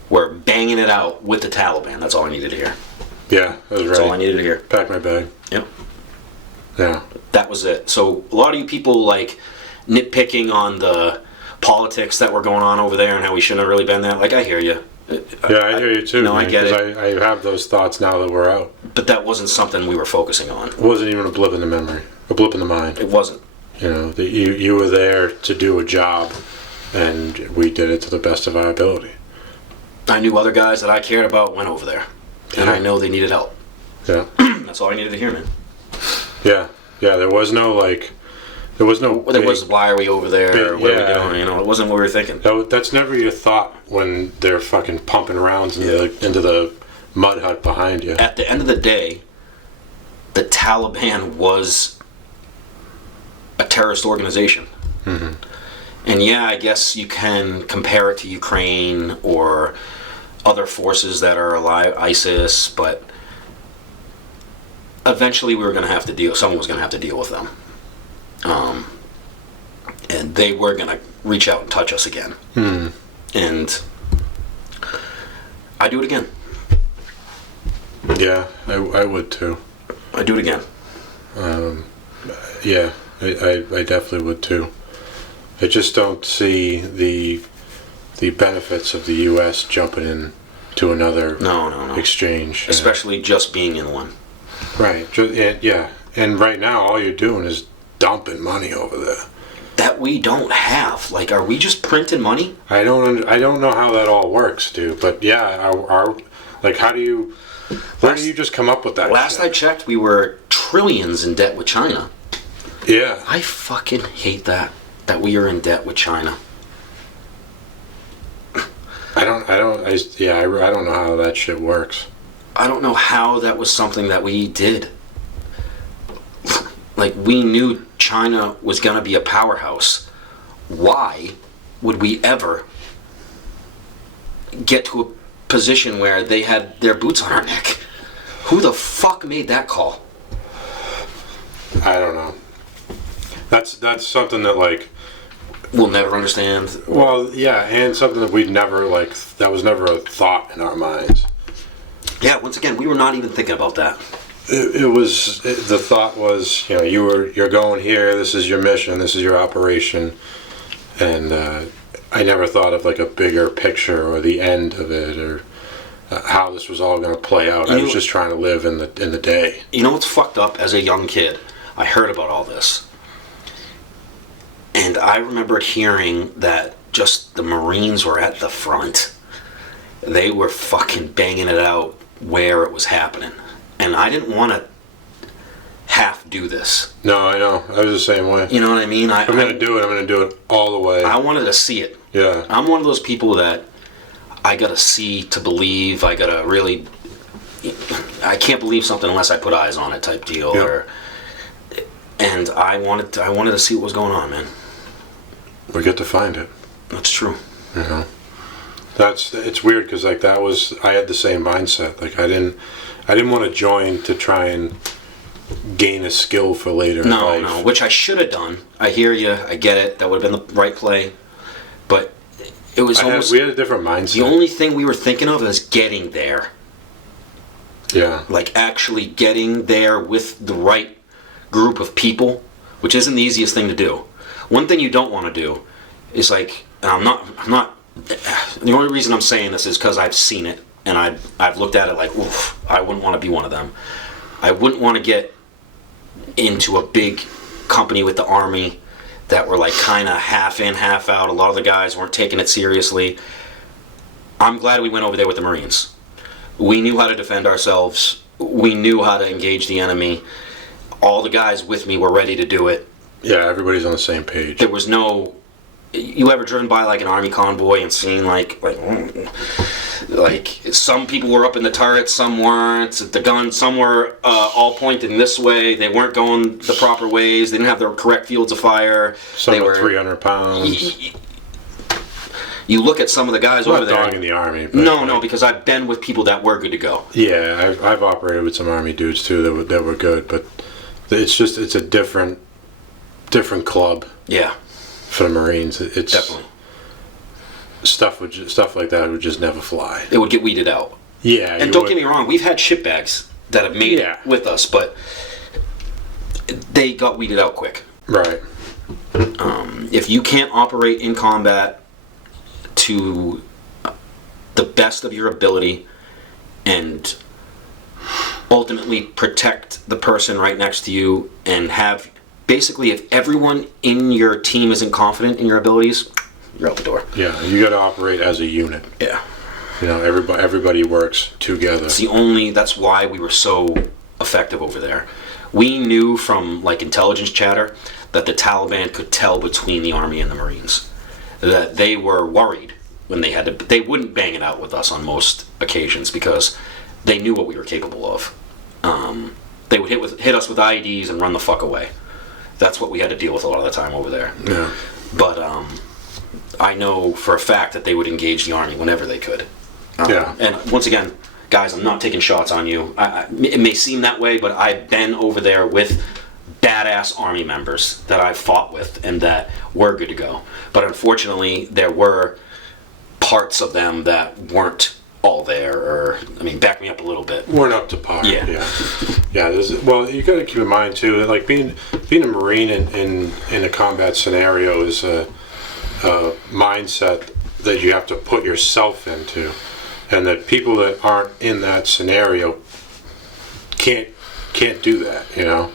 Were banging it out with the Taliban. That's all I needed to hear. Yeah, that was right. That's all I needed to hear. Pack my bag. Yep. Yeah. That was it. So a lot of you people like nitpicking on the politics that were going on over there and how we shouldn't have really been there. Like, I hear you. Yeah, I hear you too. No, man, I get it. 'cause I have those thoughts now that we're out. But that wasn't something we were focusing on. It wasn't even a blip in the memory, a blip in the mind. It wasn't. That you were there to do a job, and we did it to the best of our ability. I knew other guys that I cared about went over there. And Yeah. I know they needed help. Yeah. That's all I needed to hear, man. Yeah. Yeah. There was no Why are we over there? big- What yeah. are we doing? It wasn't what we were thinking. That's never your thought when they're fucking pumping rounds into the mud hut behind you. At the end of the day, the Taliban was a terrorist organization. Mm-hmm. And yeah, I guess you can compare it to Ukraine or other forces that are alive, ISIS, but eventually someone was going to have to deal with them. And they were going to reach out and touch us again. And I'd do it again. Yeah, I would too. I'd do it again. Yeah, I definitely would too. I just don't see the benefits of the U.S. jumping in to another No. exchange. Especially just being in one. Right. Yeah. And right now, all you're doing is dumping money over there. that we don't have. Like, are we just printing money? I don't know how that all works, dude. But yeah, like, how do you? Where do you just come up with that? Last I checked, we were trillions in debt with China. Yeah. I fucking hate that we are in debt with China. I don't know how that shit works. I don't know how that was something that we did. Like, we knew China was going to be a powerhouse. Why would we ever get to a position where they had their boots on our neck? Who the fuck made that call? I don't know. That's something that, like, we'll never understand. Well, yeah, and something that we'd never, like, that was never a thought in our minds. Yeah, once again, we were not even thinking about that. The thought was, you know, you're going here, this is your mission, this is your operation, and I never thought of, like, a bigger picture or the end of it, or how this was all going to play out. I was just trying to live in the day. You know what's fucked up? As a young kid, I heard about all this. And I remembered hearing that just the Marines were at the front. They were fucking banging it out where it was happening. And I didn't want to half do this. No, I know. I was the same way. You know what I mean? I'm going to do it. I'm going to do it all the way. I wanted to see it. Yeah. I'm one of those people that I got to see to believe. I got to really... I can't believe something unless I put eyes on it type deal. Yep. And I wanted to see what was going on, man. We get to find it. That's true. You know, it's weird because, like, I had the same mindset. Like, I didn't want to join to try and gain a skill for later in life. No, which I should have done. I hear you. I get it. That would have been the right play. But it was we had a different mindset. The only thing we were thinking of is getting there. Yeah. Like, actually getting there with the right group of people, which isn't the easiest thing to do. One thing you don't want to do is, like, and I'm not, the only reason I'm saying this is because I've seen it, and I've looked at it like, oof, I wouldn't want to be one of them. I wouldn't want to get into a big company with the Army that were, like, kind of half in, half out. A lot of the guys weren't taking it seriously. I'm glad we went over there with the Marines. We knew how to defend ourselves. We knew how to engage the enemy. All the guys with me were ready to do it. Yeah, everybody's on the same page. There was no... You ever driven by, like, an Army convoy and seen, like some people were up in the turrets, some weren't. The guns, some were all pointing this way. They weren't going the proper ways. They didn't have the correct fields of fire. Some were 300 pounds. You look at some of the guys over there. I'm not dogging the Army. No, because I've been with people that were good to go. Yeah, I've operated with some Army dudes too that were good, but it's a different club. Yeah. For the Marines, it's definitely stuff like that would just never fly. It would get weeded out. Yeah, and don't get me wrong, we've had shitbags that have made it with us, but they got weeded out quick. Right. If you can't operate in combat to the best of your ability and ultimately protect the person right next to you and have... Basically, if everyone in your team isn't confident in your abilities, you're out the door. Yeah, you got to operate as a unit. Yeah. You know, everybody works together. That's why we were so effective over there. We knew from, like, intelligence chatter that the Taliban could tell between the Army and the Marines. That they were worried when they wouldn't bang it out with us on most occasions because they knew what we were capable of. They would hit us with IEDs and run the fuck away. That's what we had to deal with a lot of the time over there. Yeah. But I know for a fact that they would engage the Army whenever they could. Yeah. And once again, guys, I'm not taking shots on you. It may seem that way, but I've been over there with badass Army members that I've fought with and that were good to go. But unfortunately, there were parts of them that weren't all there, or, I mean, back me up a little bit. Weren't up to par. Yeah. Well, you got to keep in mind too, like being a Marine in a combat scenario is a mindset that you have to put yourself into, and that people that aren't in that scenario can't do that. You know,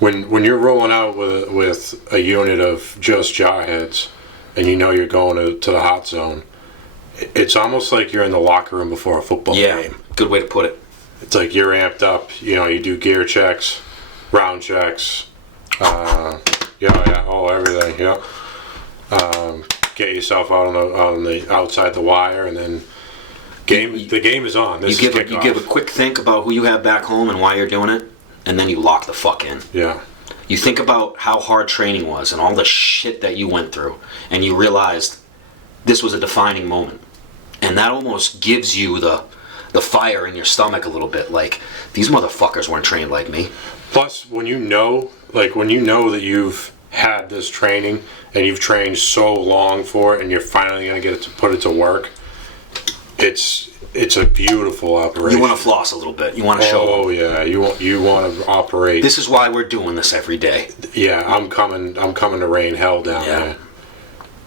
when you're rolling out with a unit of just jarheads, and you know you're going to the hot zone, it's almost like you're in the locker room before a football game. Good way to put it. It's like you're amped up. You know, you do gear checks, round checks, everything. Yeah. Get yourself out on the outside the wire, and then the game is on. This you is give a quick think about who you have back home and why you're doing it, and then you lock the fuck in. Yeah. You think about how hard training was and all the shit that you went through, and you realized this was a defining moment, and that almost gives you the fire in your stomach a little bit. Like, these motherfuckers weren't trained like me. Plus, when you know that you've had this training and you've trained so long for it, and you're finally going to get it to put it to work, it's a beautiful operation. You want to floss a little bit. You want to show them. Oh yeah, you want to operate. This is why we're doing this every day. Yeah, I'm coming to rain hell down there.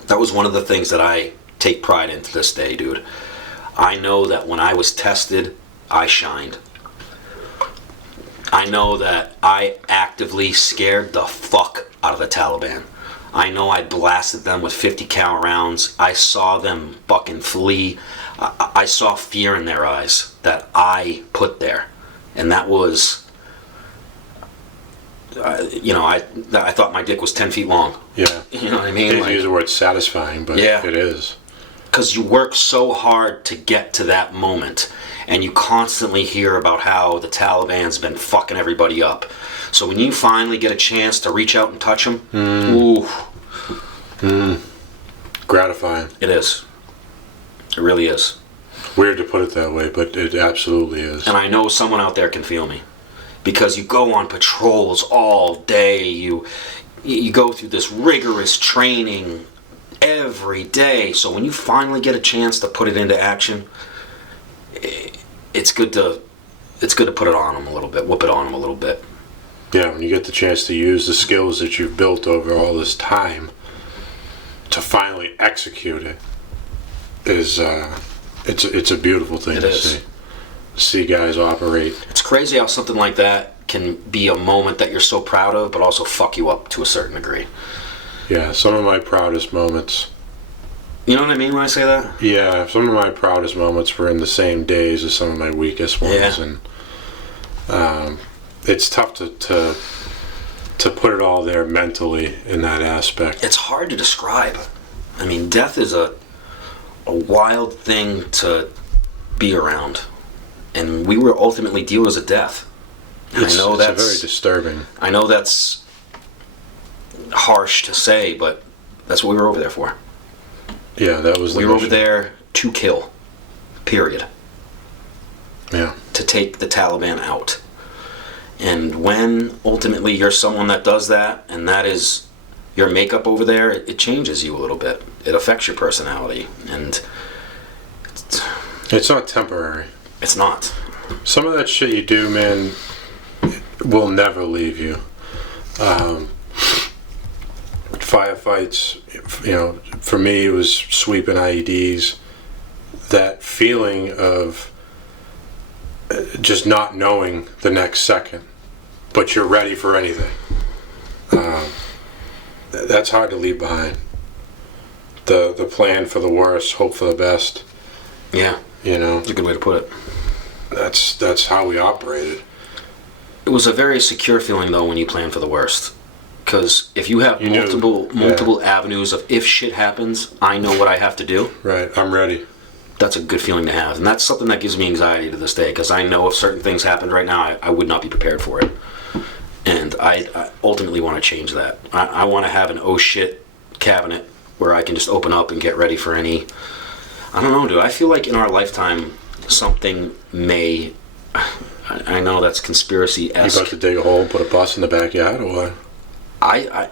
That was one of the things that I take pride in to this day, dude. I know that when I was tested, I shined. I know that I actively scared the fuck out of the Taliban. I know I blasted them with 50 cal rounds. I saw them fucking flee. I saw fear in their eyes that I put there. And that was, I thought my dick was 10 feet long. Yeah. You know what I mean? They use the word satisfying, but it is. Because you work so hard to get to that moment, and you constantly hear about how the Taliban's been fucking everybody up. So when you finally get a chance to reach out and touch them, gratifying. It is. It really is. Weird to put it that way, but it absolutely is. And I know someone out there can feel me, because you go on patrols all day. You go through this rigorous training every day. So when you finally get a chance to put it into action, it's good to put it on them a little bit, whoop it on them a little bit. Yeah, when you get the chance to use the skills that you've built over all this time to finally execute it, it's a beautiful thing to see. See guys operate. It's crazy how something like that can be a moment that you're so proud of, but also fuck you up to a certain degree. Yeah, some of my proudest moments. You know what I mean when I say that? Yeah, some of my proudest moments were in the same days as some of my weakest ones, and it's tough to put it all there mentally in that aspect. It's hard to describe. I mean, death is a wild thing to be around, and we were ultimately dealers of death. It's very disturbing. I know that's harsh to say, but that's what we were over there for. Yeah, that was the We were mission. over there to kill. Period. Yeah. To take the Taliban out. And when ultimately you're someone that does that, and that is your makeup over there, it changes you a little bit. It affects your personality, and it's not temporary. It's not. Some of that shit you do, man, will never leave you. Firefights, for me it was sweeping IEDs. That feeling of just not knowing the next second, but you're ready for anything. That's hard to leave behind. The plan for the worst, hope for the best. Yeah. That's a good way to put it. That's how we operated. It was a very secure feeling though when you plan for the worst. Because if you have multiple avenues of if shit happens, I know what I have to do. Right, I'm ready. That's a good feeling to have. And that's something that gives me anxiety to this day, because I know if certain things happened right now, I would not be prepared for it. And I ultimately want to change that. I want to have an oh shit cabinet where I can just open up and get ready for any... I don't know, dude. I feel like in our lifetime, something may... I know that's conspiracy-esque. You about to dig a hole and put a bus in the backyard, or what? I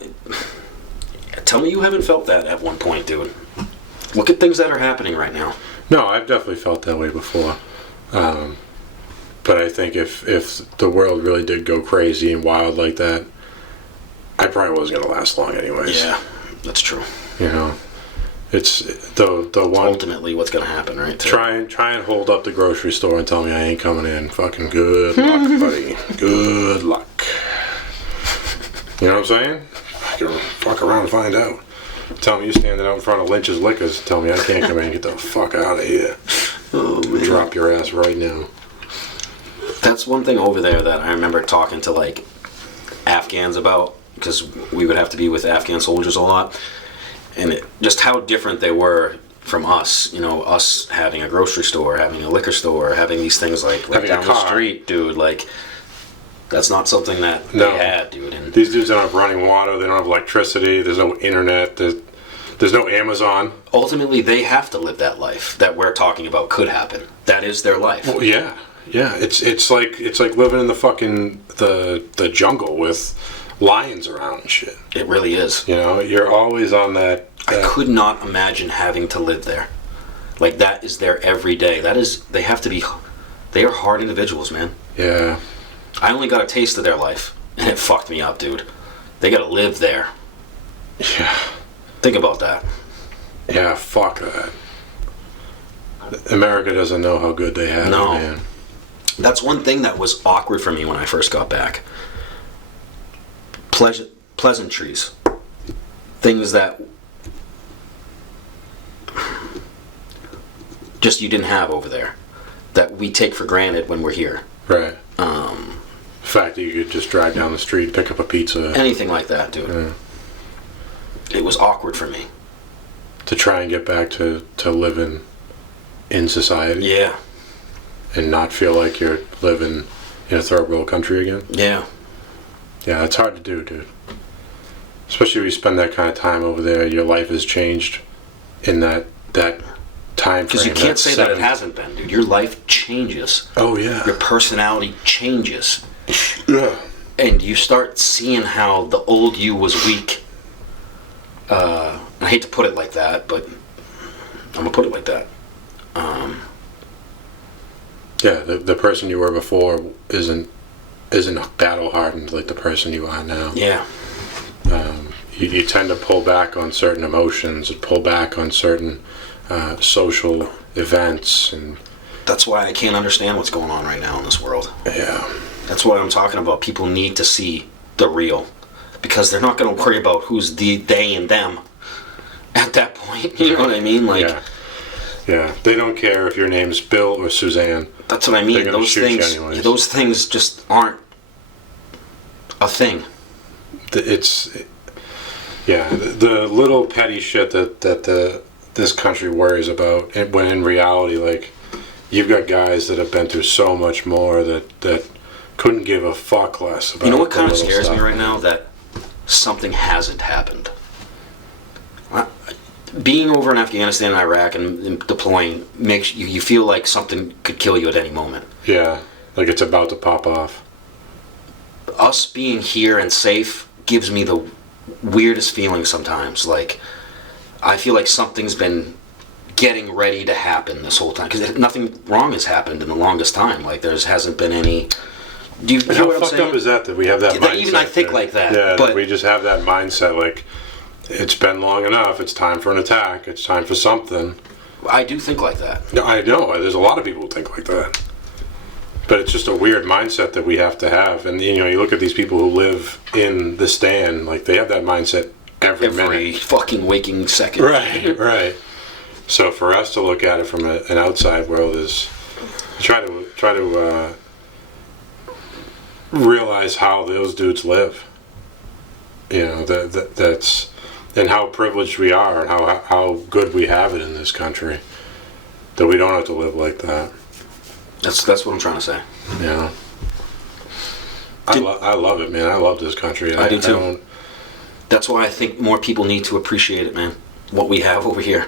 tell me you haven't felt that at one point, dude. Look at things that are happening right now. No, I've definitely felt that way before. But I think if the world really did go crazy and wild like that, I probably wasn't going to last long anyways. Yeah, that's true. It's the one... Ultimately what's going to happen, right? Try and hold up the grocery store and tell me I ain't coming in. Fucking good luck, buddy. Good luck. You know what I'm saying? I can fuck around and find out. Tell me you standing out in front of Lynch's Liquors. Tell me I can't come in and get the fuck out of here. Oh, man. Drop your ass right now. That's one thing over there that I remember talking to like Afghans about, because we would have to be with Afghan soldiers a lot, and just how different they were from us. You know, us having a grocery store, having a liquor store, having these things like right down the street, dude. Like, that's not something that they had, dude. And these dudes don't have running water. They don't have electricity. There's no internet. There's no Amazon. Ultimately, they have to live that life that we're talking about could happen. That is their life. Well, yeah. It's like living in the fucking the jungle with lions around and shit. It really is. You know, you're always on that. I could not imagine having to live there. Like, that is their everyday. That is, they have to be. They are hard individuals, man. Yeah. I only got a taste of their life, and it fucked me up, dude. They gotta live there. Yeah. Think about that. Yeah, fuck that. America doesn't know how good they have it, man. That's one thing that was awkward for me when I first got back. Pleasantries. Things that just you didn't have over there. That we take for granted when we're here. Right. The fact that you could just drive down the street, pick up a pizza. Anything like that, dude. Yeah. It was awkward for me. To try and get back to living in society. Yeah. And not feel like you're living in a third world country again. Yeah. Yeah, it's hard to do, dude. Especially if you spend that kind of time over there, your life has changed in that time frame. Because you can't say that it hasn't been, dude. Your life changes. Oh, yeah. Your personality changes. Yeah. And you start seeing how the old you was weak. I hate to put it like that, but I'm going to put it like that. Yeah, the person you were before isn't battle hardened like the person you are now. Yeah. You tend to pull back on certain emotions, pull back on certain social events, and that's why I can't understand what's going on right now in this world. Yeah. That's what I'm talking about. People need to see the real, because they're not going to worry about who's the they and them at that point. You know what I mean? Like, yeah. They don't care if your name's Bill or Suzanne. That's what I mean. They're gonna shoot you anyways. Those things just aren't a thing. The little petty shit that this country worries about, when in reality, like, you've got guys that have been through so much more that couldn't give a fuck less about. You know what kind of little scares stuff, me right now? That something hasn't happened. Being over in Afghanistan and Iraq and deploying makes you feel like something could kill you at any moment. Yeah, like it's about to pop off. Us being here and safe gives me the weirdest feeling sometimes. Like, I feel like something's been getting ready to happen this whole time, because nothing wrong has happened in the longest time. Like, there hasn't been any. Do you hear what I'm saying? How fucked up is that we have that mindset? Even I think like that. Yeah, but we just have that mindset. Like, it's been long enough. It's time for an attack. It's time for something. I do think like that. No, I know. There's a lot of people who think like that. But it's just a weird mindset that we have to have. And, you look at these people who live in the stand, like, they have that mindset every minute. Fucking waking second. Right. So for us to look at it from an outside world is try to realize how those dudes live. That's and how privileged we are, and how good we have it in this country, that we don't have to live like that. That's what I'm trying to say. Yeah. I love it, man. I love this country. I do too. That's why I think more people need to appreciate it, man. What we have over here.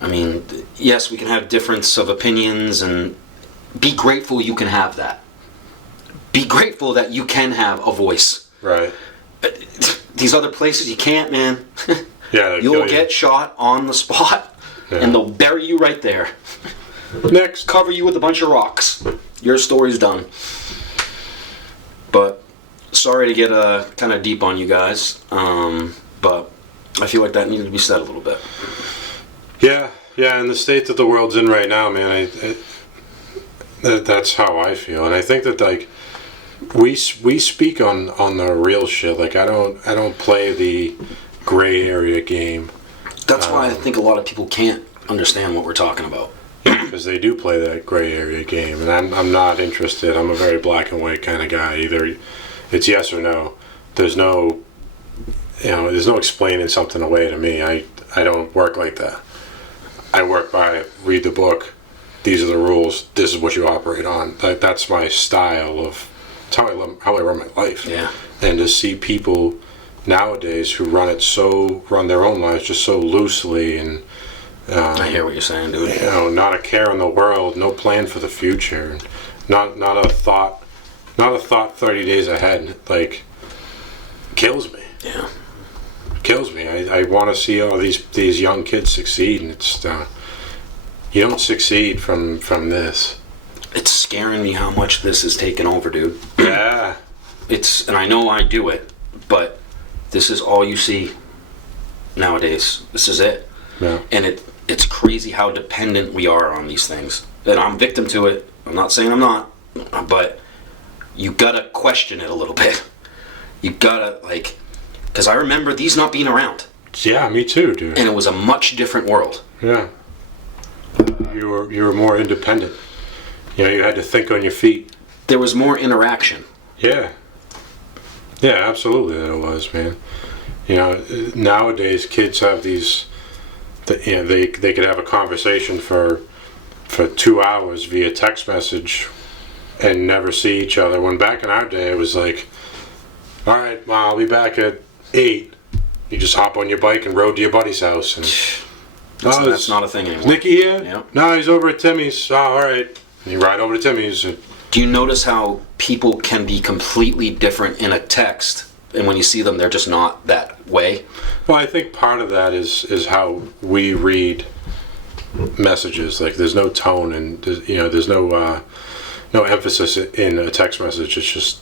I mean, yes, we can have difference of opinions, and be grateful you can have that. Be grateful that you can have a voice. Right. These other places you can't, man. Yeah, you'll get shot on the spot, and they'll bury you right there. Next. Cover you with a bunch of rocks. Your story's done. But sorry to get kind of deep on you guys, but I feel like that needed to be said a little bit. Yeah, and the state that the world's in right now, man, that's how I feel. And I think that, like, we speak on the real shit. Like I don't play the gray area game. That's why I think a lot of people can't understand what we're talking about. Because they do play that gray area game, and I'm not interested. I'm a very black and white kind of guy. Either it's yes or no. There's no, there's no explaining something away to me. I don't work like that. I work by read the book. These are the rules. This is what you operate on. That's my style of how I run my life. Yeah. And to see people nowadays who run their own lives just so loosely and. I hear what you're saying, dude. Not a care in the world, no plan for the future, not a thought 30 days ahead. Like, kills me. Yeah, kills me. I want to see all these young kids succeed, and it's you don't succeed from this. It's scaring me how much this is taking over, dude. Yeah, and I know I do it, but this is all you see nowadays. This is it. Yeah. And it's crazy how dependent we are on these things. And I'm victim to it. I'm not saying I'm not, but you gotta question it a little bit. You gotta, because I remember these not being around. Yeah, me too, dude. And it was a much different world. Yeah. You were more independent. You had to think on your feet. There was more interaction. Yeah. Yeah, absolutely that it was, man. Nowadays kids have these. They could have a conversation for 2 hours via text message and never see each other. When back in our day, it was like, all right, well, I'll be back at 8. You just hop on your bike and rode to your buddy's house. And that's not a thing anymore. Nicky here? Yep. No, he's over at Timmy's. Oh, all right. And you ride over to Timmy's. Do you notice how people can be completely different in a text, and when you see them, they're just not that way? Well, I think part of that is how we read messages. Like, there's no tone, and there's no emphasis in a text message. It's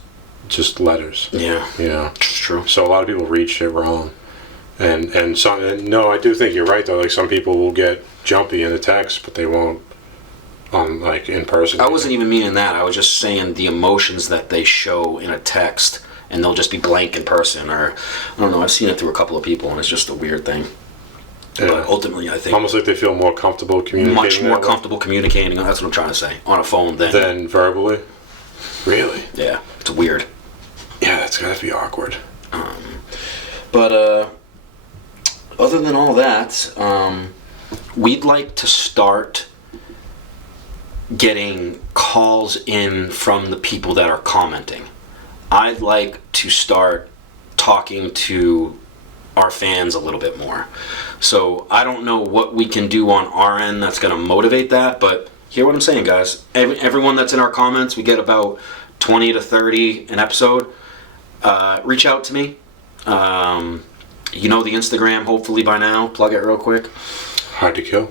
just letters. Yeah. It's true. So a lot of people read shit wrong, and no, I do think you're right though. Like, some people will get jumpy in the text, but they won't on in person. I wasn't even meaning that. I was just saying the emotions that they show in a text. And they'll just be blank in person, or I don't know. I've seen it through a couple of people, and it's just a weird thing. Yeah. But ultimately, I think almost like they feel more comfortable communicating. Much more comfortable communicating. That's what I'm trying to say on a phone than verbally. Really? Yeah, it's weird. Yeah, that's gotta be awkward. But other than all that, we'd like to start getting calls in from the people that are commenting. I'd like to start talking to our fans a little bit more. So I don't know what we can do on our end that's going to motivate that, but hear what I'm saying, guys. Everyone that's in our comments, we get about 20 to 30 an episode. Reach out to me. You know the Instagram, hopefully by now. Plug it real quick. Hard to Kill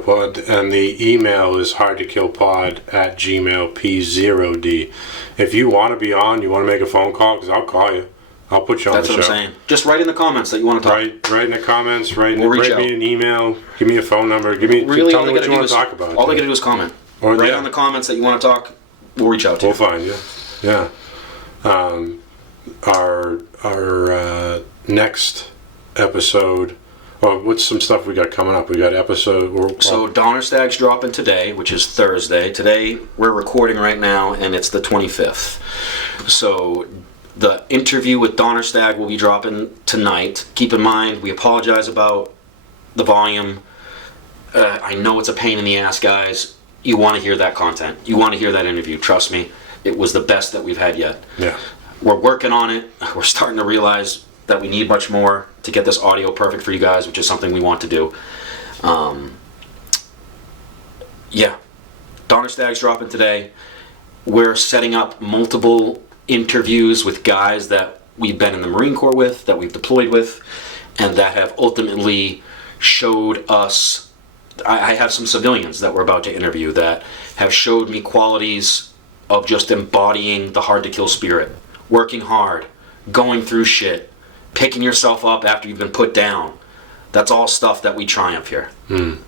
Pod, and the email is hardtokillpod@gmail P0D. If you want to be on, you want to make a phone call, because I'll call you. I'll put you on the show. That's what I'm saying. Just write in the comments that you want to talk. Write in the comments. Write We'll me an email. Give me a phone number. Tell me what you want to talk about. All they gotta do is comment. Write on the comments that you want to talk. We'll reach out to you. We'll find you. Yeah. Our next episode. Well, what's some stuff we got coming up? We got So Donnerstag's dropping today, which is Thursday. Today we're recording right now, and it's the 25th. So the interview with Donnerstag will be dropping tonight. Keep in mind, we apologize about the volume. I know it's a pain in the ass, guys. You want to hear that content. You want to hear that interview. Trust me, it was the best that we've had yet. Yeah. We're working on it. We're starting to realize that we need much more to get this audio perfect for you guys, which is something we want to do. Yeah. Donnerstag's dropping today. We're setting up multiple interviews with guys that we've been in the Marine Corps with, that we've deployed with, and that have ultimately showed us. I have some civilians that we're about to interview that have showed me qualities of just embodying the hard to kill spirit. Working hard, going through shit, picking yourself up after you've been put down. That's all stuff that we triumph here. And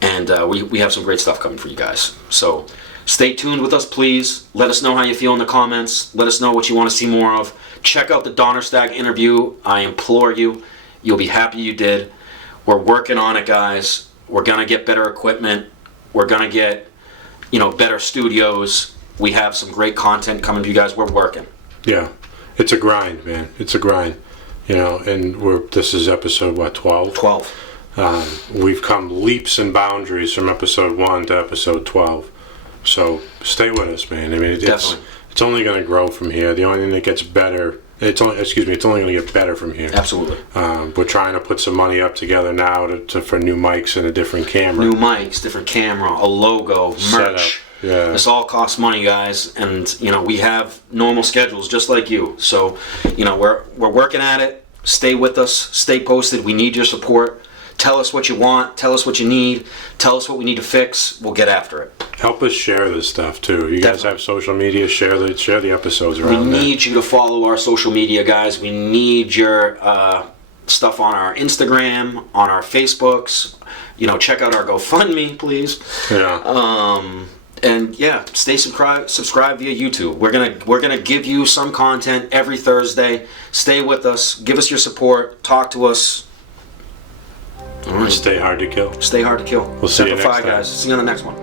we have some great stuff coming for you guys. So Stay tuned with us, please. Let us know how you feel in the comments. Let us know what you want to see more of. Check out the Donnerstag interview. I implore you. You'll be happy you did. We're working on it, guys. We're going to get better equipment. We're going to get, better studios. We have some great content coming to you guys. We're working. Yeah. It's a grind, man. It's a grind. And this is episode, 12? 12. We've come leaps and boundaries from episode 1 to episode 12. So stay with us, man. I mean, it's only going to grow from here. The only thing that gets better, it's only going to get better from here. Absolutely. We're trying to put some money up together now for new mics and a different camera. New mics, different camera, a logo, merch. Setup. Yeah. This all costs money, guys, and we have normal schedules just like you. So, we're working at it. Stay with us. Stay posted. We need your support. Tell us what you want. Tell us what you need. Tell us what we need to fix. We'll get after it. Help us share this stuff too. You guys have social media. Share the episodes around. We need you to follow our social media, guys. We need your stuff on our Instagram, on our Facebooks. Check out our GoFundMe, please. Yeah. And yeah, stay subscribe via YouTube. We're gonna give you some content every Thursday. Stay with us. Give us your support. Talk to us. All right. Stay hard to kill. Stay hard to kill. We'll see you next time. Guys. See you on the next one.